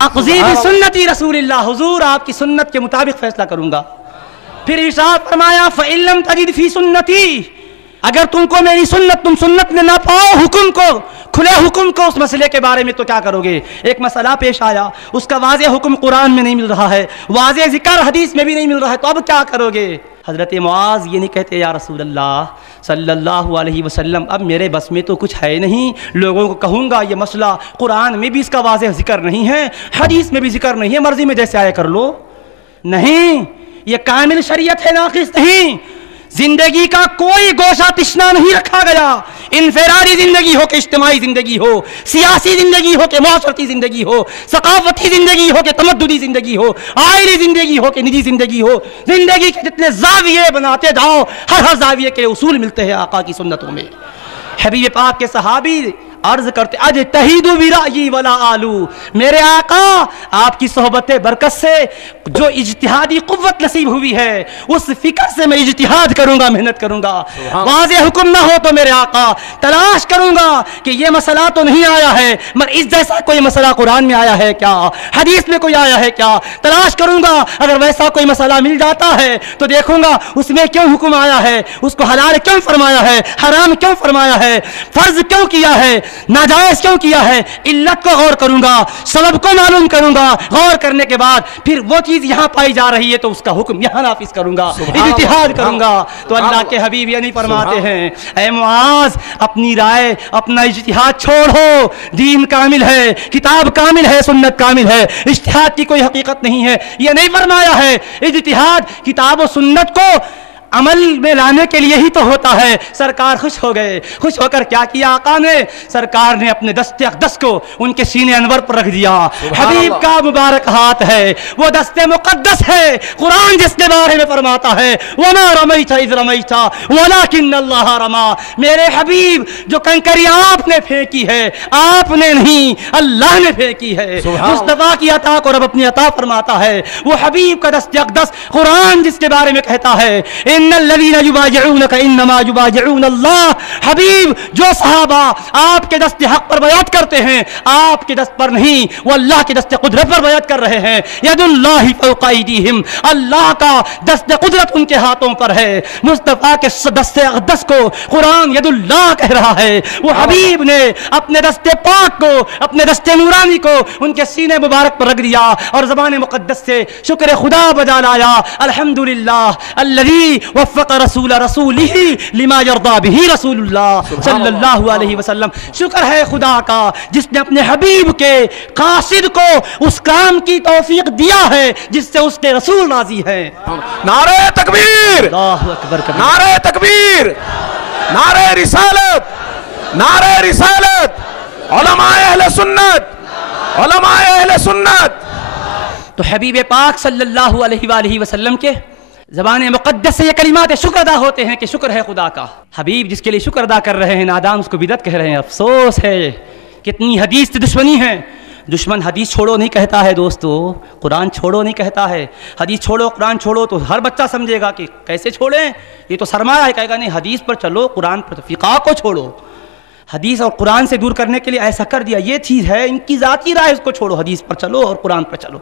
اقضی بسنتی رسول اللہ، حضور آپ کی سنت کے مطابق فیصلہ کروں گا۔ پھر ارشاد فرمایا فَإِن لَّمْ تَجِدْ فِي سُنَّتِي، اگر تم کو میری سنت، تم سنت میں نہ پاؤ حکم کو، کھلے حکم کو اس مسئلے کے بارے میں تو کیا کرو گے؟ ایک مسئلہ پیش آیا، اس کا واضح حکم قرآن میں نہیں مل رہا ہے، واضح ذکر حدیث میں بھی نہیں مل رہا ہے، تو اب کیا کرو گے؟ حضرت معاذ یہ نہیں کہتے یا رسول اللہ صلی اللہ علیہ وسلم اب میرے بس میں تو کچھ ہے نہیں، لوگوں کو کہوں گا یہ مسئلہ قرآن میں بھی اس کا واضح ذکر نہیں ہے، حدیث میں بھی ذکر نہیں ہے، مرضی میں جیسے آئے کر لو۔ نہیں، یہ کامل شریعت ہے، ناقص نہیں۔ زندگی کا کوئی گوشہ تشنا نہیں رکھا گیا، انفرادی زندگی ہو کہ اجتماعی زندگی ہو، سیاسی زندگی ہو کہ معاشرتی زندگی ہو، ثقافتی زندگی ہو کہ تمدنی زندگی ہو، آئلی زندگی ہو کہ نجی زندگی ہو، زندگی کے جتنے زاویے بناتے جاؤ، ہر زاویے کے اصول ملتے ہیں آقا کی سنتوں میں۔ حبیب پاک کے صحابی عرض کرتے اجتہدوا برأیی ولا آلو، میرے آقا آپ کی صحبت برکت سے جو اجتہادی قوت نصیب ہوئی ہے اس فکر سے میں اجتہاد کروں گا، محنت کروں گا، واضح حکم نہ ہو تو میرے آقا تلاش کروں گا کہ یہ مسئلہ تو نہیں آیا ہے مگر اس جیسا کوئی مسئلہ قرآن میں آیا ہے کیا، حدیث میں کوئی آیا ہے کیا، تلاش کروں گا، اگر ویسا کوئی مسئلہ مل جاتا ہے تو دیکھوں گا اس میں کیوں حکم آیا ہے، اس کو حلال کیوں فرمایا ہے، حرام کیوں فرمایا ہے، فرض کیوں کیا ہے، ناجائز کیوں کیا ہے، علت کو غور کروں گا، سبب کو معلوم کروں گا، غور کرنے کے بعد پھر وہ چیز یہاں پائی جا رہی ہے تو اس کا حکم یہاں نافذ کروں گا، اجتہاد کروں گا۔ تو اللہ کے حبیب یہ نہیں فرماتے ہیں اے معاذ اپنی رائے اپنا اجتہاد چھوڑو، دین کامل ہے، کتاب کامل ہے، سنت کامل ہے، اجتہاد کی کوئی حقیقت نہیں ہے، یہ نہیں فرمایا ہے۔ اجتہاد کتاب و سنت کو عمل میں لانے کے لیے ہی تو ہوتا ہے۔ سرکار خوش ہو گئے، خوش ہو کر کیا کیا آقا نے، سرکار نے اپنے دست اقدس کو ان کے سینے انور پر رکھ دیا، حبیب کا مبارک ہاتھ ہے، وہ دست مقدس ہے، قرآن جس کے بارے میں فرماتا ہے وَمَا رَمَيْتَ إِذْ رَمَيْتَ وَلَكِنَّ اللَّهَ رَمَى، میرے حبیب جو کنکری آپ نے پھینکی ہے آپ نے نہیں، اللہ نے پھینکی ہے۔ مصطفیٰ کی عطا کو رب اپنی عطا فرماتا ہے، وہ حبیب کا دست اقدس قرآن جس کے بارے میں کہتا ہے ان الذین یبایعونک انما یبایعون اللہ، حبیب جو صحابہ آپ کے دست حق پر بیعت کرتے ہیں آپ کے دست پر نہیں، وہ اللہ کے دست قدرت پر بیعت کر رہے ہیں۔ ید اللہ فوق ایدیہم، اللہ کا دست قدرت ان کے ہاتھوں پر ہے۔ مصطفیٰ کے دست اقدس کو قرآن ید اللہ کہہ رہا ہے، وہ حبیب نے اپنے دست پاک کو، اپنے دست نورانی کو ان کے سینے مبارک پر رکھ دیا اور زبان مقدس سے شکر خدا بجا لایا، الحمدللہ الذی وفق رسولہ لما یرضی بہ رسول اللہ صلی اللہ علیہ وسلم۔ شکر ہے خدا کا جس نے اپنے حبیب کے قاصد کو اس کام کی توفیق دیا ہے جس سے اس کے رسول راضی ہے۔ نعرہ تکبیر، اللہ اکبر کبیر، نعرہ تکبیر، نعرہ رسالت، نعرہ رسالت، علماء اہل سنت، علماء اہل سنت۔ تو حبیب پاک صلی اللہ علیہ وآلہ وسلم کے زبان مقدس سے یہ کلمات شکر ادا ہوتے ہیں کہ شکر ہے خدا کا۔ حبیب جس کے لیے شکر ادا کر رہے ہیں نادان اس کو بدعت کہہ رہے ہیں، افسوس ہے کتنی حدیث سے دشمنی ہے۔ دشمن حدیث چھوڑو نہیں کہتا ہے دوستو، قرآن چھوڑو نہیں کہتا ہے۔ حدیث چھوڑو قرآن چھوڑو تو ہر بچہ سمجھے گا کہ کیسے چھوڑیں، یہ تو سرمایہ ہے، کہے گا نہیں حدیث پر چلو، قرآن پر، فقہ کو چھوڑو۔ حدیث اور قرآن سے دور کرنے کے لیے ایسا کر دیا، یہ چیز ہے ان کی ذاتی رائے، اس کو چھوڑو، حدیث پر چلو اور قرآن پر چلو۔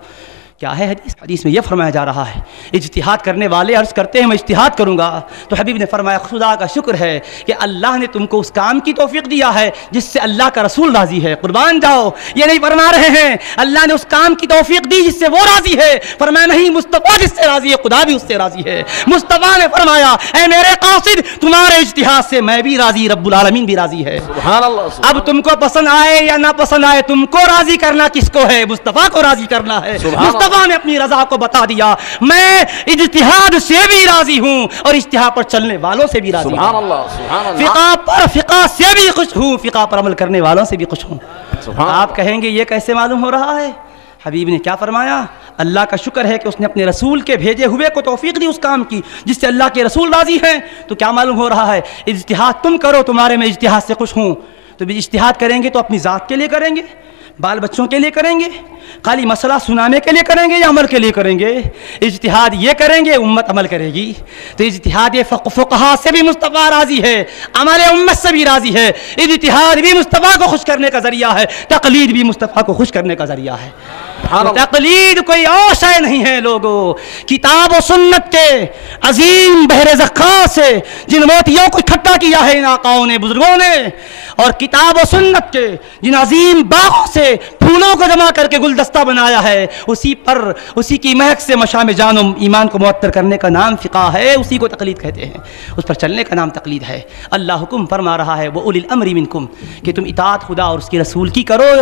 کیا ہے حدیث؟ حدیث میں یہ فرمایا جا رہا ہے، اجتہاد کرنے والے عرض کرتے ہیں میں اجتہاد کروں گا، تو حبیب نے فرمایا خدا کا شکر ہے کہ اللہ نے تم کو اس کام کی توفیق دیا ہے جس سے اللہ کا رسول راضی ہے، قربان جاؤ۔ یہ نہیں فرما رہے ہیں اللہ نے اس کام کی توفیق دی جس سے وہ راضی ہے، فرمایا نہیں، مصطفیٰ جس سے راضی ہے خدا بھی اس سے راضی ہے۔ مصطفیٰ نے فرمایا اے میرے قاصد تمہارے اجتہاد سے میں بھی راضی، رب العالمین بھی راضی ہے۔ سبحان اللہ۔ اب تم کو پسند آئے یا نہ پسند آئے، تم کو راضی کرنا کس کو ہے؟ مصطفیٰ کو راضی کرنا ہے۔ مصطفیٰ نے اپنی رضا کو بتا دیا، میں اجتہاد سے بھی راضی ہوں اور اجتہاد پر چلنے والوں سے بھی راضی ہوں۔ سبحان اللہ، سبحان اللہ۔ فقہ سے بھی خوش ہوں، فقہ پر عمل کرنے والوں سے بھی خوش ہوں۔ آپ کہیں گے یہ کیسے معلوم ہو رہا ہے؟ حبیب نے کیا فرمایا؟ اللہ کا شکر ہے کہ اس نے اپنے رسول کے بھیجے ہوئے کو توفیق دی اس کام کی جس سے اللہ کے رسول راضی ہیں۔ تو کیا معلوم ہو رہا ہے؟ اجتہاد تم کرو، تمہارے میں اجتہاد سے خوش ہوں، تو بھی اجتہاد کریں گے تو اپنی ذات کے لیے کریں گے، بال بچوں کے لیے کریں گے، خالی مسئلہ سنانے کے لیے کریں گے یا عمل کے لیے کریں گے؟ اجتہاد یہ کریں گے امت عمل کرے گی۔ تو اجتہاد فقہا سے بھی مصطفیٰ راضی ہے، عمل امت سے بھی راضی ہے۔ اجتہاد بھی مصطفیٰ کو خوش کرنے کا ذریعہ ہے، تقلید بھی مصطفیٰ کو خوش کرنے کا ذریعہ ہے۔ تقلید کوئی اور شے نہیں ہے لوگوں، کتاب و سنت کے عظیم بحر زخار سے جن موتیوں کو اکٹھا کیا ہے ان آقاؤں نے، بزرگوں نے، اور کتاب و سنت کے جن عظیم باغوں سے پھولوں کو جمع کر کے گلدستہ بنایا ہے، اسی کی مہک سے مشام جان و ایمان کو معطر کرنے کا نام فقہ ہے، اسی کو تقلید کہتے ہیں، اس پر چلنے کا نام تقلید ہے۔ اللہ حکم فرما رہا ہے وَأُولِي الْأَمْرِ مِنْكُمْ کہ تم اطاعت خدا اور اس کے رسول کی کرو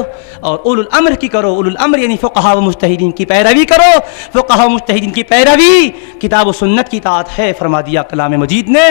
اور اولو الامر کی کرو۔ اولو الامر یعنی فقہا و مجتہدین کی پیروی کرو، فقہا و مجتہدین کی پیروی کتاب و سنت کی اطاعت ہے، فرما دیا کلام مجید نے۔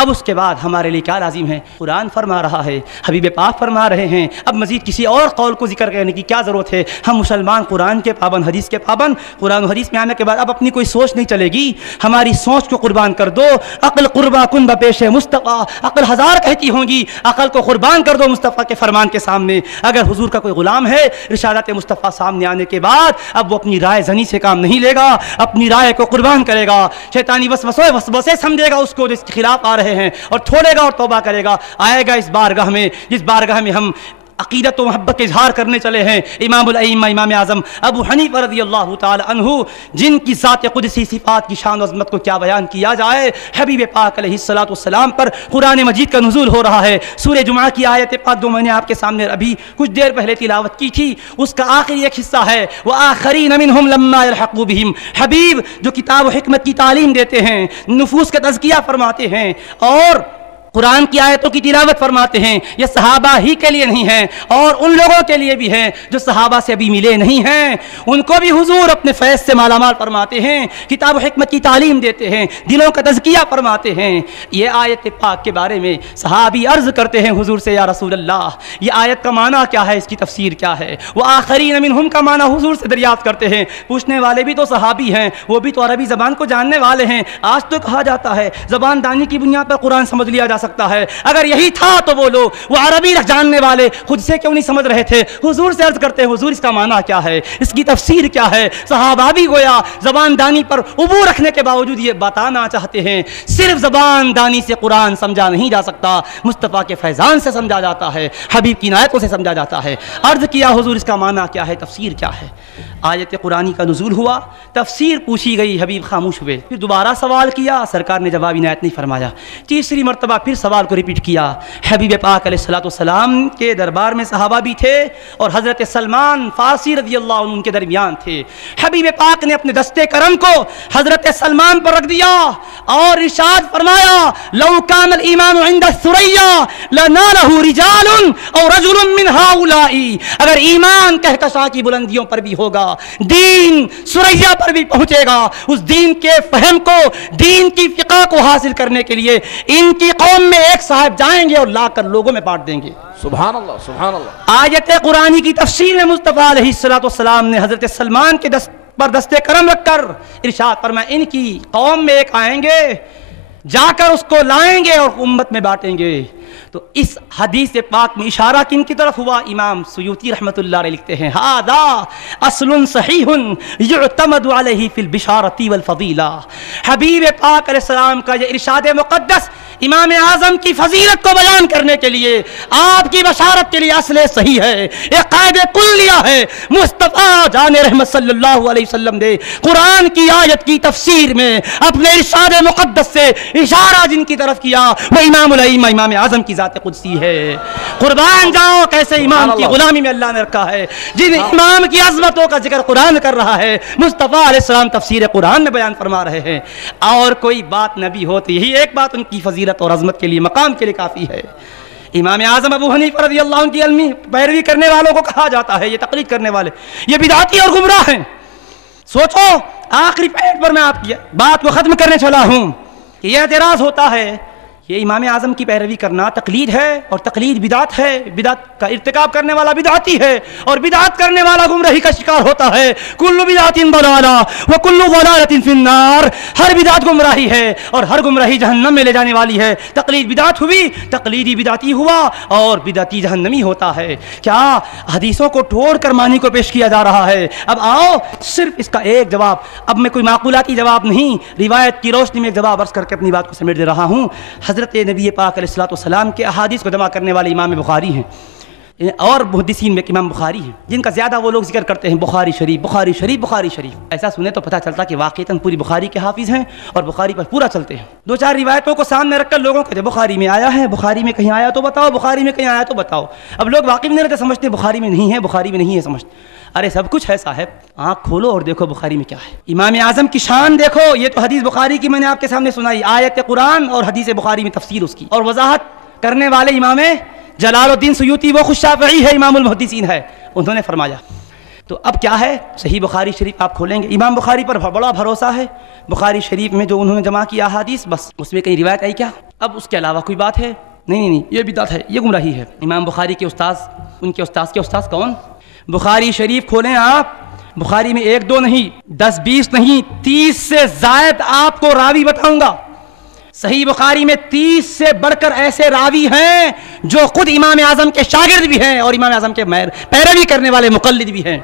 اب اس کے بعد ہمارے لیے کیا لازم ہے؟ قرآن فرما رہا ہے، حبیب پاک فرما رہے ہیں، اب مزید کسی اور قول کو ذکر کرنے کی کیا ضرورت ہے؟ ہم مسلمان قرآن کے پابند، حدیث کے پابند، قرآن و حدیث میں آنے کے بعد اب اپنی کوئی سوچ نہیں چلے گی، ہماری سوچ کو قربان کر دو۔ عقل قربا کن بپیش مصطفیٰ، عقل ہزار کہتی ہوں گی، عقل کو قربان کر دو مصطفیٰ کے فرمان کے سامنے۔ اگر حضور کا کوئی غلام ہے، رسالت مصطفیٰ سامنے آنے کے بعد اب وہ اپنی رائے زنی سے کام نہیں لے گا، اپنی رائے کو قربان کرے گا، شیطانی وسوسے سمجھے گا اس کو جس کے خلاف آ رہے ہیں اور چھوڑے گا اور توبہ کرے گا، آئے گا اس بارگاہ میں جس بارگاہ میں ہم عقیدت و محبت کے اظہار کرنے چلے ہیں۔ امام الائمہ امام اعظم ابو حنیفہ رضی اللہ تعالی عنہ جن کی ذات قدسی صفات کی شان و عظمت کو کیا بیان کیا جائے، حبیب پاک علیہ الصلوۃ والسلام پر قرآن مجید کا نزول ہو رہا ہے۔ سورہ جمعہ کی آیت پاک میں نے آپ کے سامنے ابھی کچھ دیر پہلے تلاوت کی تھی، اس کا آخری ایک حصہ ہے وآخرین منہم لما یلحقوا بہم۔ حبیب جو کتاب و حکمت کی تعلیم دیتے ہیں، نفوس کا تزکیہ فرماتے ہیں اور قرآن کی آیتوں کی تلاوت فرماتے ہیں، یہ صحابہ ہی کے لیے نہیں ہیں اور ان لوگوں کے لیے بھی ہیں جو صحابہ سے ابھی ملے نہیں ہیں، ان کو بھی حضور اپنے فیض سے مالا مال فرماتے ہیں، کتاب و حکمت کی تعلیم دیتے ہیں، دلوں کا تزکیہ فرماتے ہیں۔ یہ آیت پاک کے بارے میں صحابی عرض کرتے ہیں حضور سے، یا رسول اللہ یہ آیت کا معنی کیا ہے، اس کی تفسیر کیا ہے؟ وہ آخرین منہم کا معنی حضور سے دریافت کرتے ہیں۔ پوچھنے والے بھی تو صحابی ہیں، وہ بھی تو عربی زبان کو جاننے والے ہیں۔ آج تو کہا جاتا ہے زبان دانی کی بنیاد پر قرآن سمجھ لیا جا سکتا ہے، اگر یہی تھا تو وہ لوگ وہ عربی جاننے والے خود سے کیوں نہیں سمجھ رہے تھے؟ حضور سے عرض کرتے ہیں حضور اس کا معنی کیا ہے، اس کی تفسیر کیا ہے؟ صحابہ بھی گویا زبان دانی پر عبور رکھنے کے باوجود یہ بتانا چاہتے ہیں، صرف زبان دانی سے قرآن سمجھا نہیں جا سکتا، مصطفیٰ کے فیضان سے سمجھا جاتا ہے، حبیب کی عنایتوں سے سمجھا جاتا ہے۔ عرض کیا حضور اس کا معنی کیا ہے، تفسیر کیا ہے؟ آیت قرآنی کا نزول ہوا، تفسیر پوچھی گئی، حبیب خاموش ہوئے، پھر دوبارہ سوال کیا، سرکار نے جواب عنایت نہیں فرمایا، تیسری مرتبہ پھر سوال کو ریپیٹ کیا۔ حبیب پاک علیہ الصلوۃ والسلام کے دربار میں صحابہ بھی تھے اور حضرت سلمان فارسی رضی اللہ عنہ ان کے درمیان تھے۔ حبیب پاک نے اپنے دستے کرم کو حضرت سلمان پر رکھ دیا اور ارشاد فرمایا لو کان الایمان عند الثریا لنالہ رجال او رجل من هؤلاء، اگر ایمان کہکشاں کی بلندیوں پر بھی ہوگا، دین ثریا پر بھی پہنچے گا، اس دین کے فہم کو، دین کی فقہ کو حاصل کرنے کے لیے ان کی قوم میں ایک صاحب جائیں گے اور لا کر لوگوں میں بانٹ دیں گے۔ سبحان اللہ، سبحان اللہ۔ آیت قرآنی کی تفسیر میں مصطفیٰ علیہ الصلوۃ والسلام نے حضرت سلمان کے پر دستے کرم رکھ کر ارشاد فرمایا ان کی قوم میں ایک آئیں گے، جا کر اس کو لائیں گے اور امت میں بانٹیں گے۔ تو اس حدیث پاک میں اشارہ کن کی طرف ہوا؟ امام سیوطی رحمۃ اللہ علیہ لکھتے ہیں ھذا اصل صحیح یعتمد علیہ فی البشارۃ والفضیلہ۔ حبیب پاک علیہ السلام کا یہ ارشاد مقدس امام اعظم کی فضیلت کو بیان کرنے کے لیے، آپ کی بشارت کے لیے اصل صحیح ہے، ایک قاعدہ کلیہ ہے۔ مصطفیٰ جان رحمت صلی اللہ علیہ وسلم نے قرآن کی آیت کی تفسیر میں اپنے ارشاد مقدس سے اشارہ جن کی طرف کیا وہ امام الائمہ امام اعظم کی ذات قدسی ہے۔ قربان جاؤ کیسے امام کی غلامی میں اللہ نے رکھا ہے۔ جن امام کی عظمتوں کا ذکر قرآن کر رہا ہے، مصطفیٰ علیہ السلام تفسیر قرآن میں بیان فرما رہے ہیں، اور کوئی بات نبی ہوتی یہی ایک بات ان کی فضیلت اور عظمت کے لیے، مقام کے لیے کافی ہے۔ امام اعظم ابو حنیفہ رضی اللہ عنہ کی علمی پیروی کرنے والوں کو کہا جاتا ہے یہ تقلید کرنے والے، یہ بدعتی اور گمراہ ہیں۔ سوچو، آخری پوائنٹ پر میں آپ کی بات کو ختم کرنے چلا ہوں کہ یہ اعتراض ہوتا ہے یہ امام اعظم کی پیروی کرنا تقلید ہے، اور تقلید بدعت ہے، بدعت کا ارتکاب کرنے والا بدعتی ہے، اور بدعت کرنے والا گمراہی کا شکار ہوتا ہے۔ کل بدعت ضلالہ وکل ضلالۃ فی النار، ہر بدعت گمراہی ہے اور ہر گمراہی جہنم میں لے جانے والی ہے۔ تقلید بدعت ہوئی، تقلیدی بدعتی ہوا، اور بدعتی جہنمی ہوتا ہے۔ کیا حدیثوں کو توڑ کر معنی کو پیش کیا جا رہا ہے؟ اب آؤ صرف اس کا ایک جواب، اب میں کوئی معقولاتی جواب نہیں، روایت کی روشنی میں ایک جواب عرض کر کے اپنی بات کو سمیٹ دے رہا ہوں۔ حضرت نبی پاک علیہ الصلوۃ والسلام کے احادیث کو جمع کرنے والے امام بخاری ہیں، اور محدثین میں امام بخاری ہیں، جن کا زیادہ وہ لوگ ذکر کرتے ہیں بخاری شریف بخاری شریف بخاری شریف۔ ایسا سنے تو پتہ چلتا کہ واقعتاً پوری بخاری کے حافظ ہیں اور بخاری پر پورا چلتے ہیں۔ دو چار روایتوں کو سامنے رکھ کر لوگوں کہتے بخاری میں آیا ہے، بخاری میں کہیں آیا تو بتاؤ، بخاری میں کہیں آیا تو بتاؤ۔ اب لوگ واقف نہیں رہتے، سمجھتے بخاری میں نہیں ہے، بخاری میں نہیں ہے سمجھتے۔ ارے سب کچھ ہے صاحب، آنکھ کھولو اور دیکھو بخاری میں کیا ہے۔ امام اعظم کی شان دیکھو، یہ تو حدیث بخاری کی میں نے آپ کے سامنے سنائی، آیت قرآن اور حدیث بخاری میں تفسیر اس کی، اور وضاحت کرنے والے امام جلال الدین سیوطی، وہ خود شافعی ہے، امام المحدثین ہے، انہوں نے فرمایا۔ تو اب کیا ہے، صحیح بخاری شریف آپ کھولیں گے، امام بخاری پر بڑا بھروسہ ہے، بخاری شریف میں جو انہوں نے جمع کیا حدیث، بس اس میں کہیں روایت آئی کیا؟ اب اس کے علاوہ کوئی بات ہے؟ نہیں، یہ بدعت ہے، یہ گمراہی ہے۔ امام بخاری کے استاذ، ان کے استاذ کے استاذ کون؟ بخاری شریف کھولیں آپ، بخاری میں 1 2 نہیں، 10 20 نہیں، 30 سے زائد آپ کو راوی بتاؤں گا۔ صحیح بخاری میں 30 سے بڑھ کر ایسے راوی ہیں جو خود امام اعظم کے شاگرد بھی ہیں اور امام اعظم کے پیروی کرنے والے مقلد بھی ہیں۔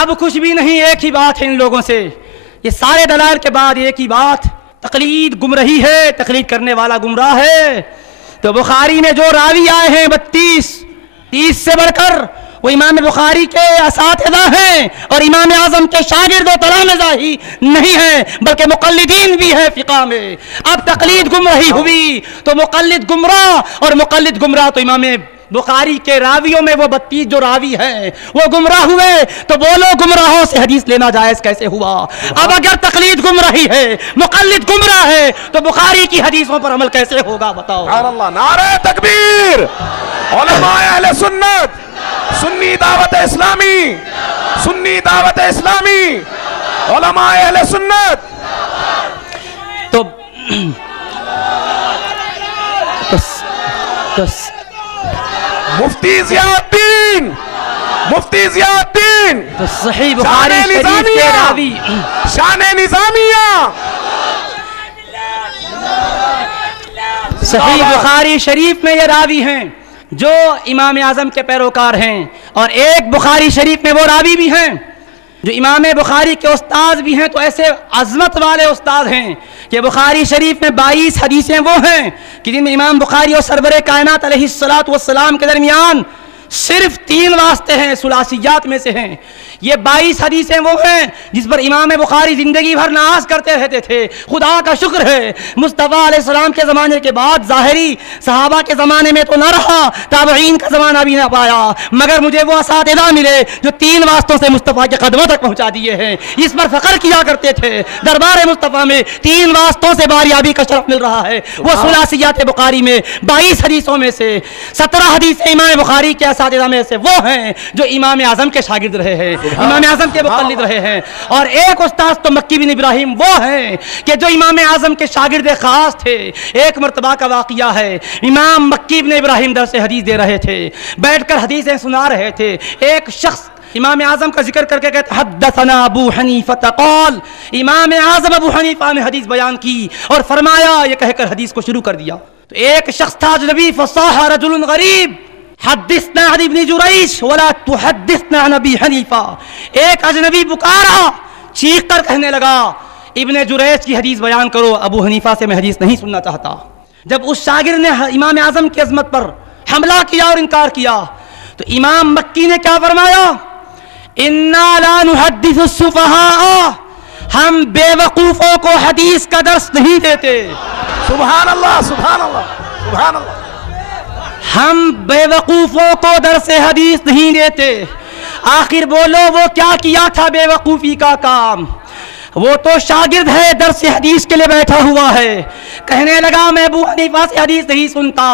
اب کچھ بھی نہیں، ایک ہی بات ہے ان لوگوں سے، یہ سارے دلائل کے بعد ایک ہی بات، تقلید گمراہی ہے، تقلید کرنے والا گمراہ ہے۔ تو بخاری میں جو راوی آئے ہیں 30 سے بڑھ کر، وہ امام بخاری کے اساتذہ ہیں اور امام اعظم کے شاگرد و تلامذہ ہی نہیں ہیں بلکہ مقلدین بھی ہیں فقہ میں۔ اب تقلید گمراہی ہوئی تو مقلد گمراہ، اور مقلد گمراہ تو امام بخاری کے راویوں میں وہ 32 جو راوی ہیں وہ گمراہ ہوئے، تو بولو گمراہوں سے حدیث لینا جائز کیسے ہوا؟ اب اگر تقلید گمراہی ہے، مقلد گمراہ ہے، تو بخاری کی حدیثوں پر عمل کیسے ہوگا بتاؤ؟ سبحان اللہ، نعرہ تکبیر! علماء اہل سنت، سنی دعوت اسلامی، سنی دعوت اسلامی، علماء اہل سنت۔ تو مفتی ضیاء الدین، مفتی ضیاء الدین، تو صحیح بخاری شریف کے راوی، شان نظامیہ، صحیح بخاری شریف میں یہ راوی ہیں جو امام اعظم کے پیروکار ہیں، اور ایک بخاری شریف میں وہ راوی بھی ہیں جو امام بخاری کے استاذ بھی ہیں۔ تو ایسے عظمت والے استاذ ہیں کہ بخاری شریف میں 22 حدیثیں وہ ہیں کہ جن میں امام بخاری اور سرور کائنات علیہ الصلوۃ والسلام کے درمیان صرف 3 واسطے ہیں، ثلاثیات میں سے ہیں۔ یہ 22 حدیثیں وہ ہیں جس پر امام بخاری زندگی بھر ناز کرتے رہتے تھے۔ خدا کا شکر ہے مصطفیٰ علیہ السلام کے زمانے کے بعد ظاہری صحابہ کے زمانے میں تو نہ رہا، تابعین کا زمانہ بھی نہ پایا، مگر مجھے وہ اساتذہ ملے جو 3 واسطوں سے مصطفیٰ کے قدموں تک پہنچا دیے ہیں۔ اس پر فخر کیا کرتے تھے، دربار مصطفیٰ میں 3 واسطوں سے باریابی کا شرف مل رہا ہے۔ وہ ثلاثیات بخاری میں 22 حدیثوں میں سے 17 حدیثیں امام بخاری کے اساتذہ میں سے وہ ہیں جو امام اعظم کے شاگرد رہے ہیں، امام اعظم کے مقلد رہے ہیں۔ اور ایک استاذ تو مکی بن ابراہیم وہ ہیں کہ جو امام اعظم کے شاگرد خاص تھے۔ ایک مرتبہ کا واقعہ ہے، امام مکی بن ابراہیم درس حدیث دے رہے تھے، بیٹھ کر حدیثیں سنا رہے تھے، ایک شخص امام اعظم کا ذکر کر کے کہتے حدثنا ابو حنیفہ قال، امام اعظم ابو حنیفہ نے حدیث بیان کی اور فرمایا، یہ کہہ کر حدیث کو شروع کر دیا۔ تو ایک شخص تھا اجنبی، فصاح رجل غریب، حدثنا عن ابن جریش ولا تحدثنا عن ابی حنیفہ، ایک اجنبی پکارا، چیخ کر کہنے لگا ابن جریش کی حدیث بیان کرو، ابو حنیفہ سے میں حدیث نہیں سننا چاہتا۔ جب اس شاگرد نے امام اعظم کی عظمت پر حملہ کیا اور انکار کیا تو امام مکی نے کیا فرمایا؟ انا لا نحدث السفہاء، ہم بے وقوفوں کو حدیث کا درس نہیں دیتے۔ سبحان اللہ سبحان اللہ سبحان اللہ۔ ہم بے وقوفوں کو درس حدیث نہیں دیتے۔ آخر بولو وہ کیا کیا تھا بے وقوفی کا کام؟ وہ تو شاگرد ہے، درس حدیث کے لیے بیٹھا ہوا ہے، کہنے لگا میں ابو حنیفہ سے حدیث نہیں سنتا۔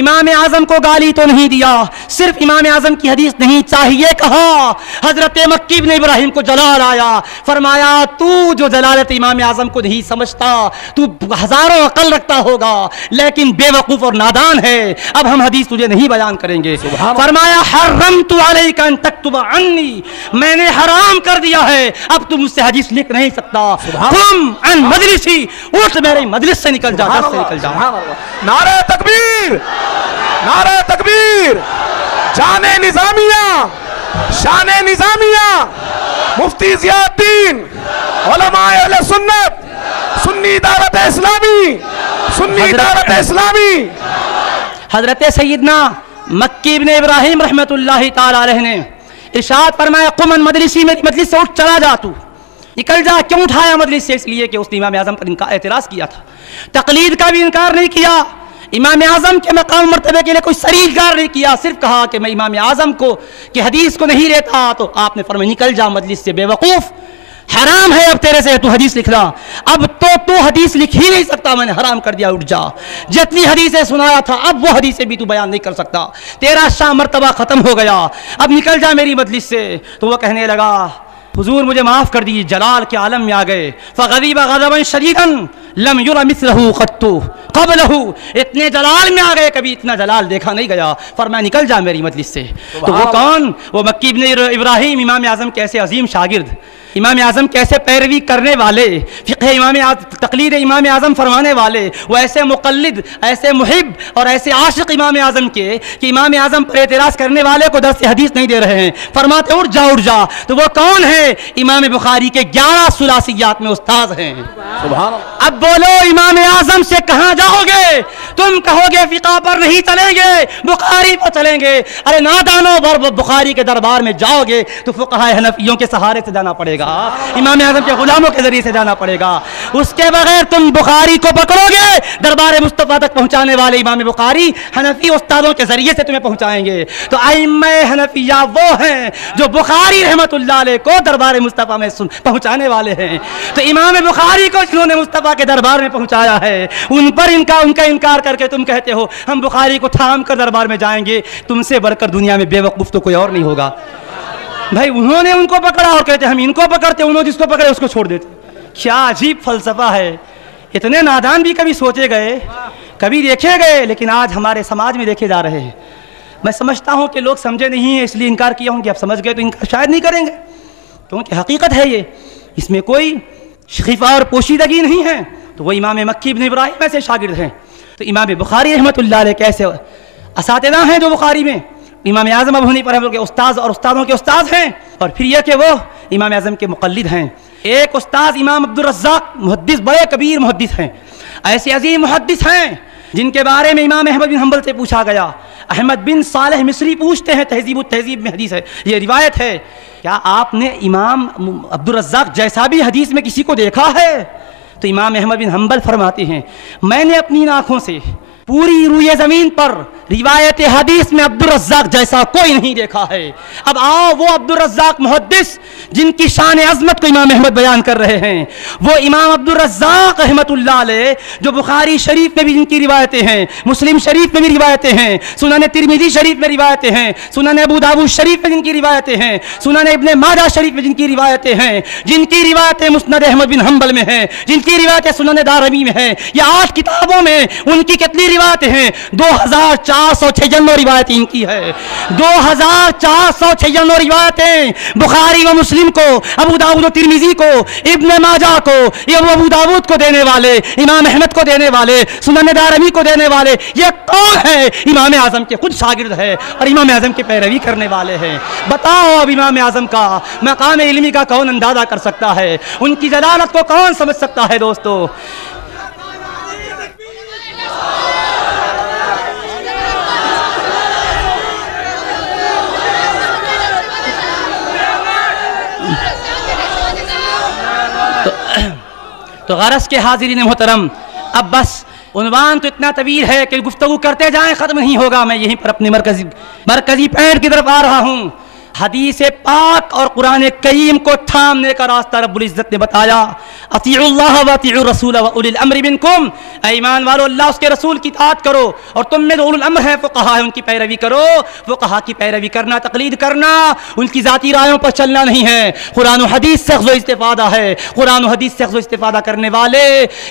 امام اعظم کو گالی تو نہیں دیا، صرف امام اعظم کی حدیث نہیں چاہیے کہا۔ حضرت مکی بن ابراہیم کو جلال آیا، فرمایا تو جو جلالت امام اعظم کو نہیں سمجھتا، تو ہزاروں عقل رکھتا ہوگا لیکن بے وقوف اور نادان ہے، اب ہم حدیث تجھے نہیں بیان کریں گے۔ فرمایا حرمت علیک ان تکتب عنی، میں نے حرام کر دیا ہے اب تم مجھ سے حدیث لکھ نہیں سکتا۔ تم عن مجلسی، اٹھ میرے مجلس سے نکل جا، دس سے نکل جا۔ نعرہ تکبیر، نعرہ تکبیر، جان نظامیہ، شان نظامیہ، مفتی ضیاء الدین، علماء اہل سنت، سنی دعوت اسلامی، سنی دعوت اسلامی۔ حضرت سیدنا مکی بن ابراہیم رحمت اللہ تعالی علیہ نے ارشاد فرمایا قم عن مجلسی، میری مجلس سے اٹھ چلا جا، تو نکل جا۔ کیوں اٹھایا مجلس سے؟ اس لیے کہ اس نے امام اعظم پر اعتراض کیا تھا، تقلید کا بھی انکار نہیں کیا، امام اعظم کے مقام مرتبے کے لیے کوئی صریح انکار نہیں کیا، صرف کہا کہ میں امام اعظم کو کہ حدیث کو نہیں لیتا۔ تو آپ نے فرمایا نکل جا مجلس سے، بے وقوف، حرام ہے اب تیرے سے تو حدیث لکھنا، اب تو حدیث لکھ ہی نہیں سکتا، میں نے حرام کر دیا، اٹھ جا۔ جتنی حدیثیں سنایا تھا اب وہ حدیثیں بھی تو بیان نہیں کر سکتا، تیرا شاہ مرتبہ ختم ہو گیا، اب نکل جا میری مجلس سے۔ تو وہ کہنے لگا حضور مجھے معاف کر دیجیے، جلال کے عالم میں آ گئے۔ فغضب غضبا شدیدا لم یر مثلہ قط قبلہ، اتنے جلال میں آ گئے کبھی اتنا جلال دیکھا نہیں گیا، فرمایا نکل جا میری مجلس سے۔ تو وہ کون؟ وہ مکی بن ابراہیم، امام اعظم کے ایسے عظیم شاگرد، امام اعظم کے ایسے پیروی کرنے والے، فقہ امام تقلید امام اعظم فرمانے والے، وہ ایسے مقلد، ایسے محب اور ایسے عاشق امام اعظم کے کہ امام اعظم پر اعتراض کرنے والے کو درس حدیث نہیں دے رہے ہیں، فرماتے اٹھ جا اٹھ جا۔ تو وہ کون ہے؟ امام بخاری کے 11 ثلاثیات میں استاذ ہیں۔ سبحان اللہ۔ اب بولو امام اعظم سے کہاں جاؤ گے؟ تم کہو گے فقہ پر نہیں چلیں گے، بخاری پر چلیں گے۔ ارے نادانو، بخاری کے دربار میں جاؤ گے تو فقہائے حنفیوں کے سہارے سے جانا پڑے گا، امام اعظم کے غلاموں کے ذریعے سے جانا پڑے گا، اس کے بغیر تم بخاری کو پکڑو گے دربار مصطفیٰ تک پہنچانے والے امام بخاری حنفی استادوں کے ذریعے سے تمہیں پہنچائیں گے۔ تو ائمہ حنفیہ وہ ہیں جو بخاری رحمت اللہ علیہ کو دربار مصطفیٰ میں پہنچانے والے ہیں۔ تو امام بخاری کو جنہوں نے مصطفیٰ کے دربار میں پہنچایا ہے ان پر ان کا انکار کر کے تم کہتے ہو ہم بخاری کو تھام کر دربار میں جائیں گے، تم سے بڑھ کر دنیا میں بے وقوف تو کوئی اور نہیں ہوگا۔ بھائی انہوں نے ان کو پکڑا اور کہتے ہم ان کو پکڑتے، انہوں جس کو پکڑے اس کو چھوڑ دیتے۔ کیا عجیب فلسفہ ہے، اتنے نادان بھی کبھی سوچے گئے، کبھی دیکھے گئے، لیکن آج ہمارے سماج میں دیکھے جا رہے ہیں۔ میں سمجھتا ہوں کہ لوگ سمجھے نہیں ہیں اس لیے انکار کیا ہوں کہ اب سمجھ گئے تو انکار شاید نہیں کریں گے، کیونکہ حقیقت ہے یہ، اس میں کوئی شخیفہ اور پوشیدگی نہیں ہے۔ تو وہ امام مکی بن ابراہیم ایسے شاگرد ہیں، تو امام بخاری رحمت اللہ علیہ کیسے اساتذہ ہیں جو بخاری میں، امام اعظم ابو حنیفہ رحمۃ اللہ کے استاذ اور استادوں کے استاذ ہیں، اور پھر یہ کہ وہ امام اعظم کے مقلد ہیں۔ ایک استاذ امام عبدالرزاق محدث، بڑے کبیر محدث ہیں، ایسے عظیم محدث ہیں جن کے بارے میں امام احمد بن حنبل سے پوچھا گیا۔ احمد بن صالح مصری پوچھتے ہیں، تہذیب التہذیب میں حدیث ہے، یہ روایت ہے، کیا آپ نے امام عبدالرزاق جیسا بھی حدیث میں کسی کو دیکھا ہے؟ تو امام احمد بن حنبل فرماتے ہیں میں نے اپنی آنکھوں سے پوری روئے زمین پر روایت حدیث میں عبدالرزاق جیسا کوئی نہیں دیکھا ہے۔ اب آؤ وہ عبدالرزاق محدث جن کی شان عظمت کو امام احمد بیان کر رہے ہیں، وہ امام عبدالرزاق رحمت اللہ علیہ جو بخاری شریف میں بھی جن کی روایتیں ہیں، مسلم شریف میں بھی روایتیں ہیں، سنن ترمذی شریف میں روایتیں ہیں، سنن ابو داؤد شریف میں جن کی روایتیں ہیں، سنن ابن ماجہ شریف میں جن کی روایتیں ہیں، جن کی روایتیں مسند احمد بن حنبل میں ہیں، جن کی روایتیں سنن دارمی میں ہیں، یہ 8 کتابوں میں ان کی کتنی روایتیں ہیں؟ 2496 روایتیں ان کی ہے، 2496 روایتیں بخاری و مسلم کو، ابو داؤد و ترمذی کو، ابن ماجہ کو، ابو داؤد کو دینے والے، امام احمد کو دینے والے، سنن دارمی کو دینے والے، یہ کون ہے؟ امام اعظم کے خود شاگرد ہے اور امام اعظم کی پیروی کرنے والے ہیں۔ بتاؤ اب امام اعظم کا مقام علمی کا کون اندازہ کر سکتا ہے؟ ان کی جلالت کو کون سمجھ سکتا ہے؟ دوستو تو غرض کے حاضرین محترم، اب بس عنوان تو اتنا طویل ہے کہ گفتگو کرتے جائیں ختم نہیں ہوگا. میں یہیں پر اپنے مرکزی پوائنٹ کی طرف آ رہا ہوں. حدیث پاک اور قرآن کریم کو تھامنے کا راستہ رب العزت نے بتایا. اطیعوا اللہ و اطیعوا الرسول و اولی الامر منکم، اے ایمان والو اللہ اس کے رسول کی اطاعت کرو، اور تم میں جو اولو الامر ہیں فقہا ہیں ان کی پیروی کرو. فقہا کی پیروی کرنا، تقلید کرنا، ان کی ذاتی رائوں پر چلنا نہیں ہے. قرآن و حدیث سے اخذ و استفادہ ہے. قرآن و حدیث سے اخذ و استفادہ کرنے والے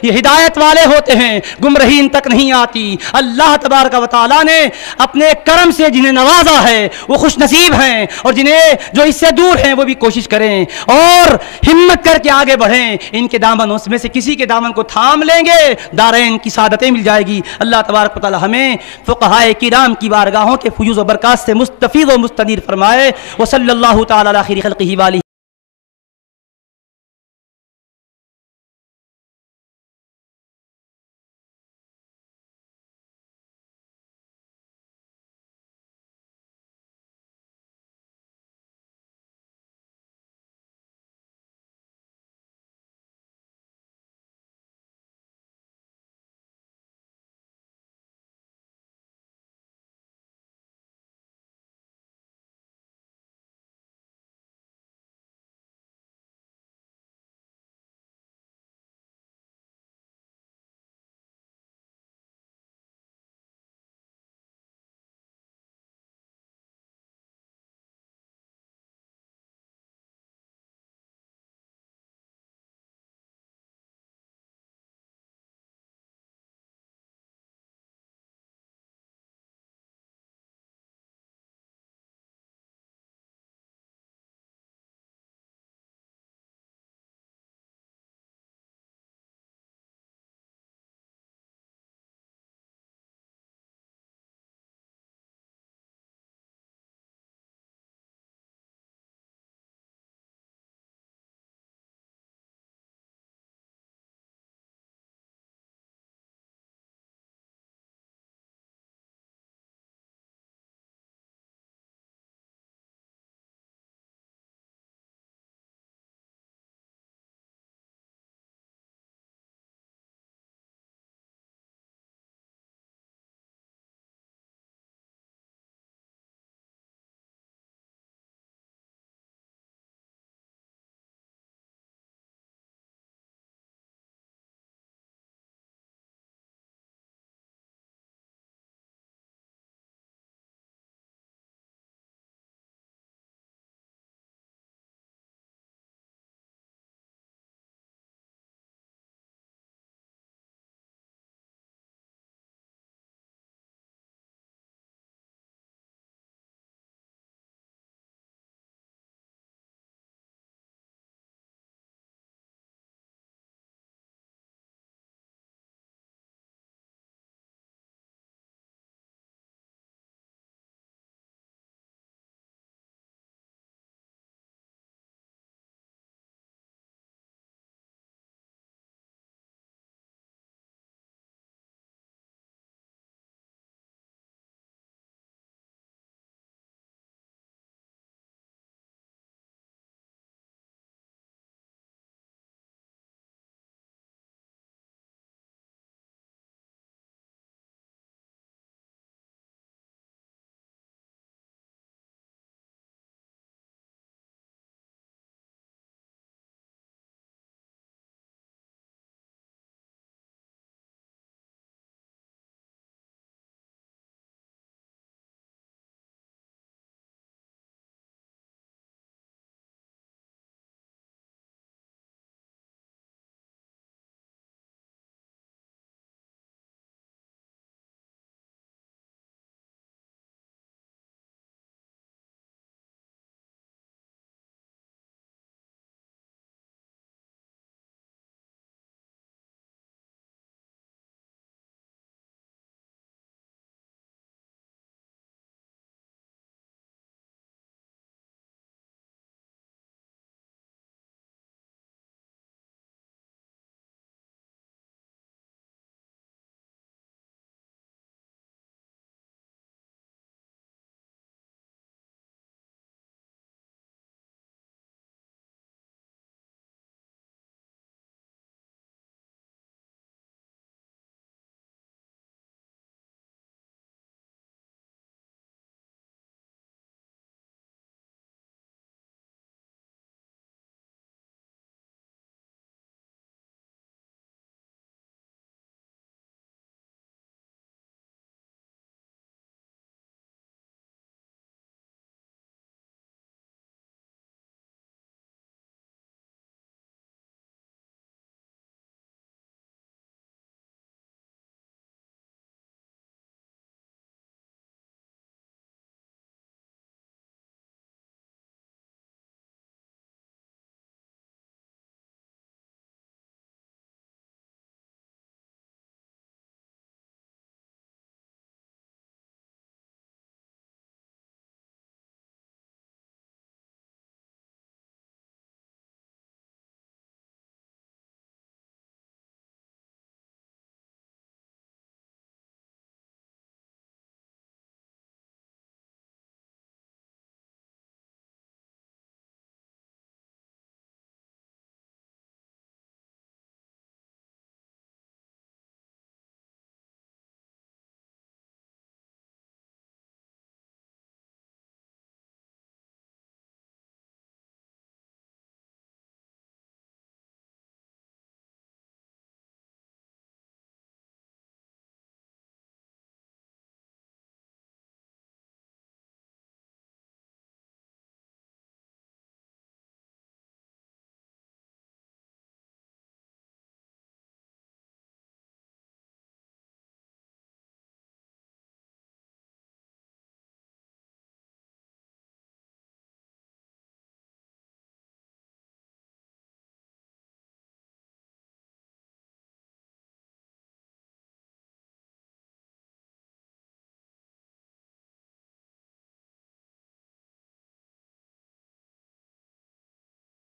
یہ ہدایت والے ہوتے ہیں، گمراہی ان تک نہیں آتی. اللہ تبارک و تعالیٰ نے اپنے کرم سے جنہیں نوازا ہے وہ خوش نصیب ہیں، اور جنہیں جو اس سے دور ہیں وہ بھی کوشش کریں اور ہمت کر کے آگے بڑھیں. ان کے دامن اس میں سے کسی کے دامن کو تھام لیں گے دارین کی سعادتیں مل جائے گی. اللہ تبارک و تعالی ہمیں فقہائے کرام کی بارگاہوں کے فیوز و برکات سے مستفید و مستنیر فرمائے. وصلی اللہ تعالی علی خیر خلقہ وآلہ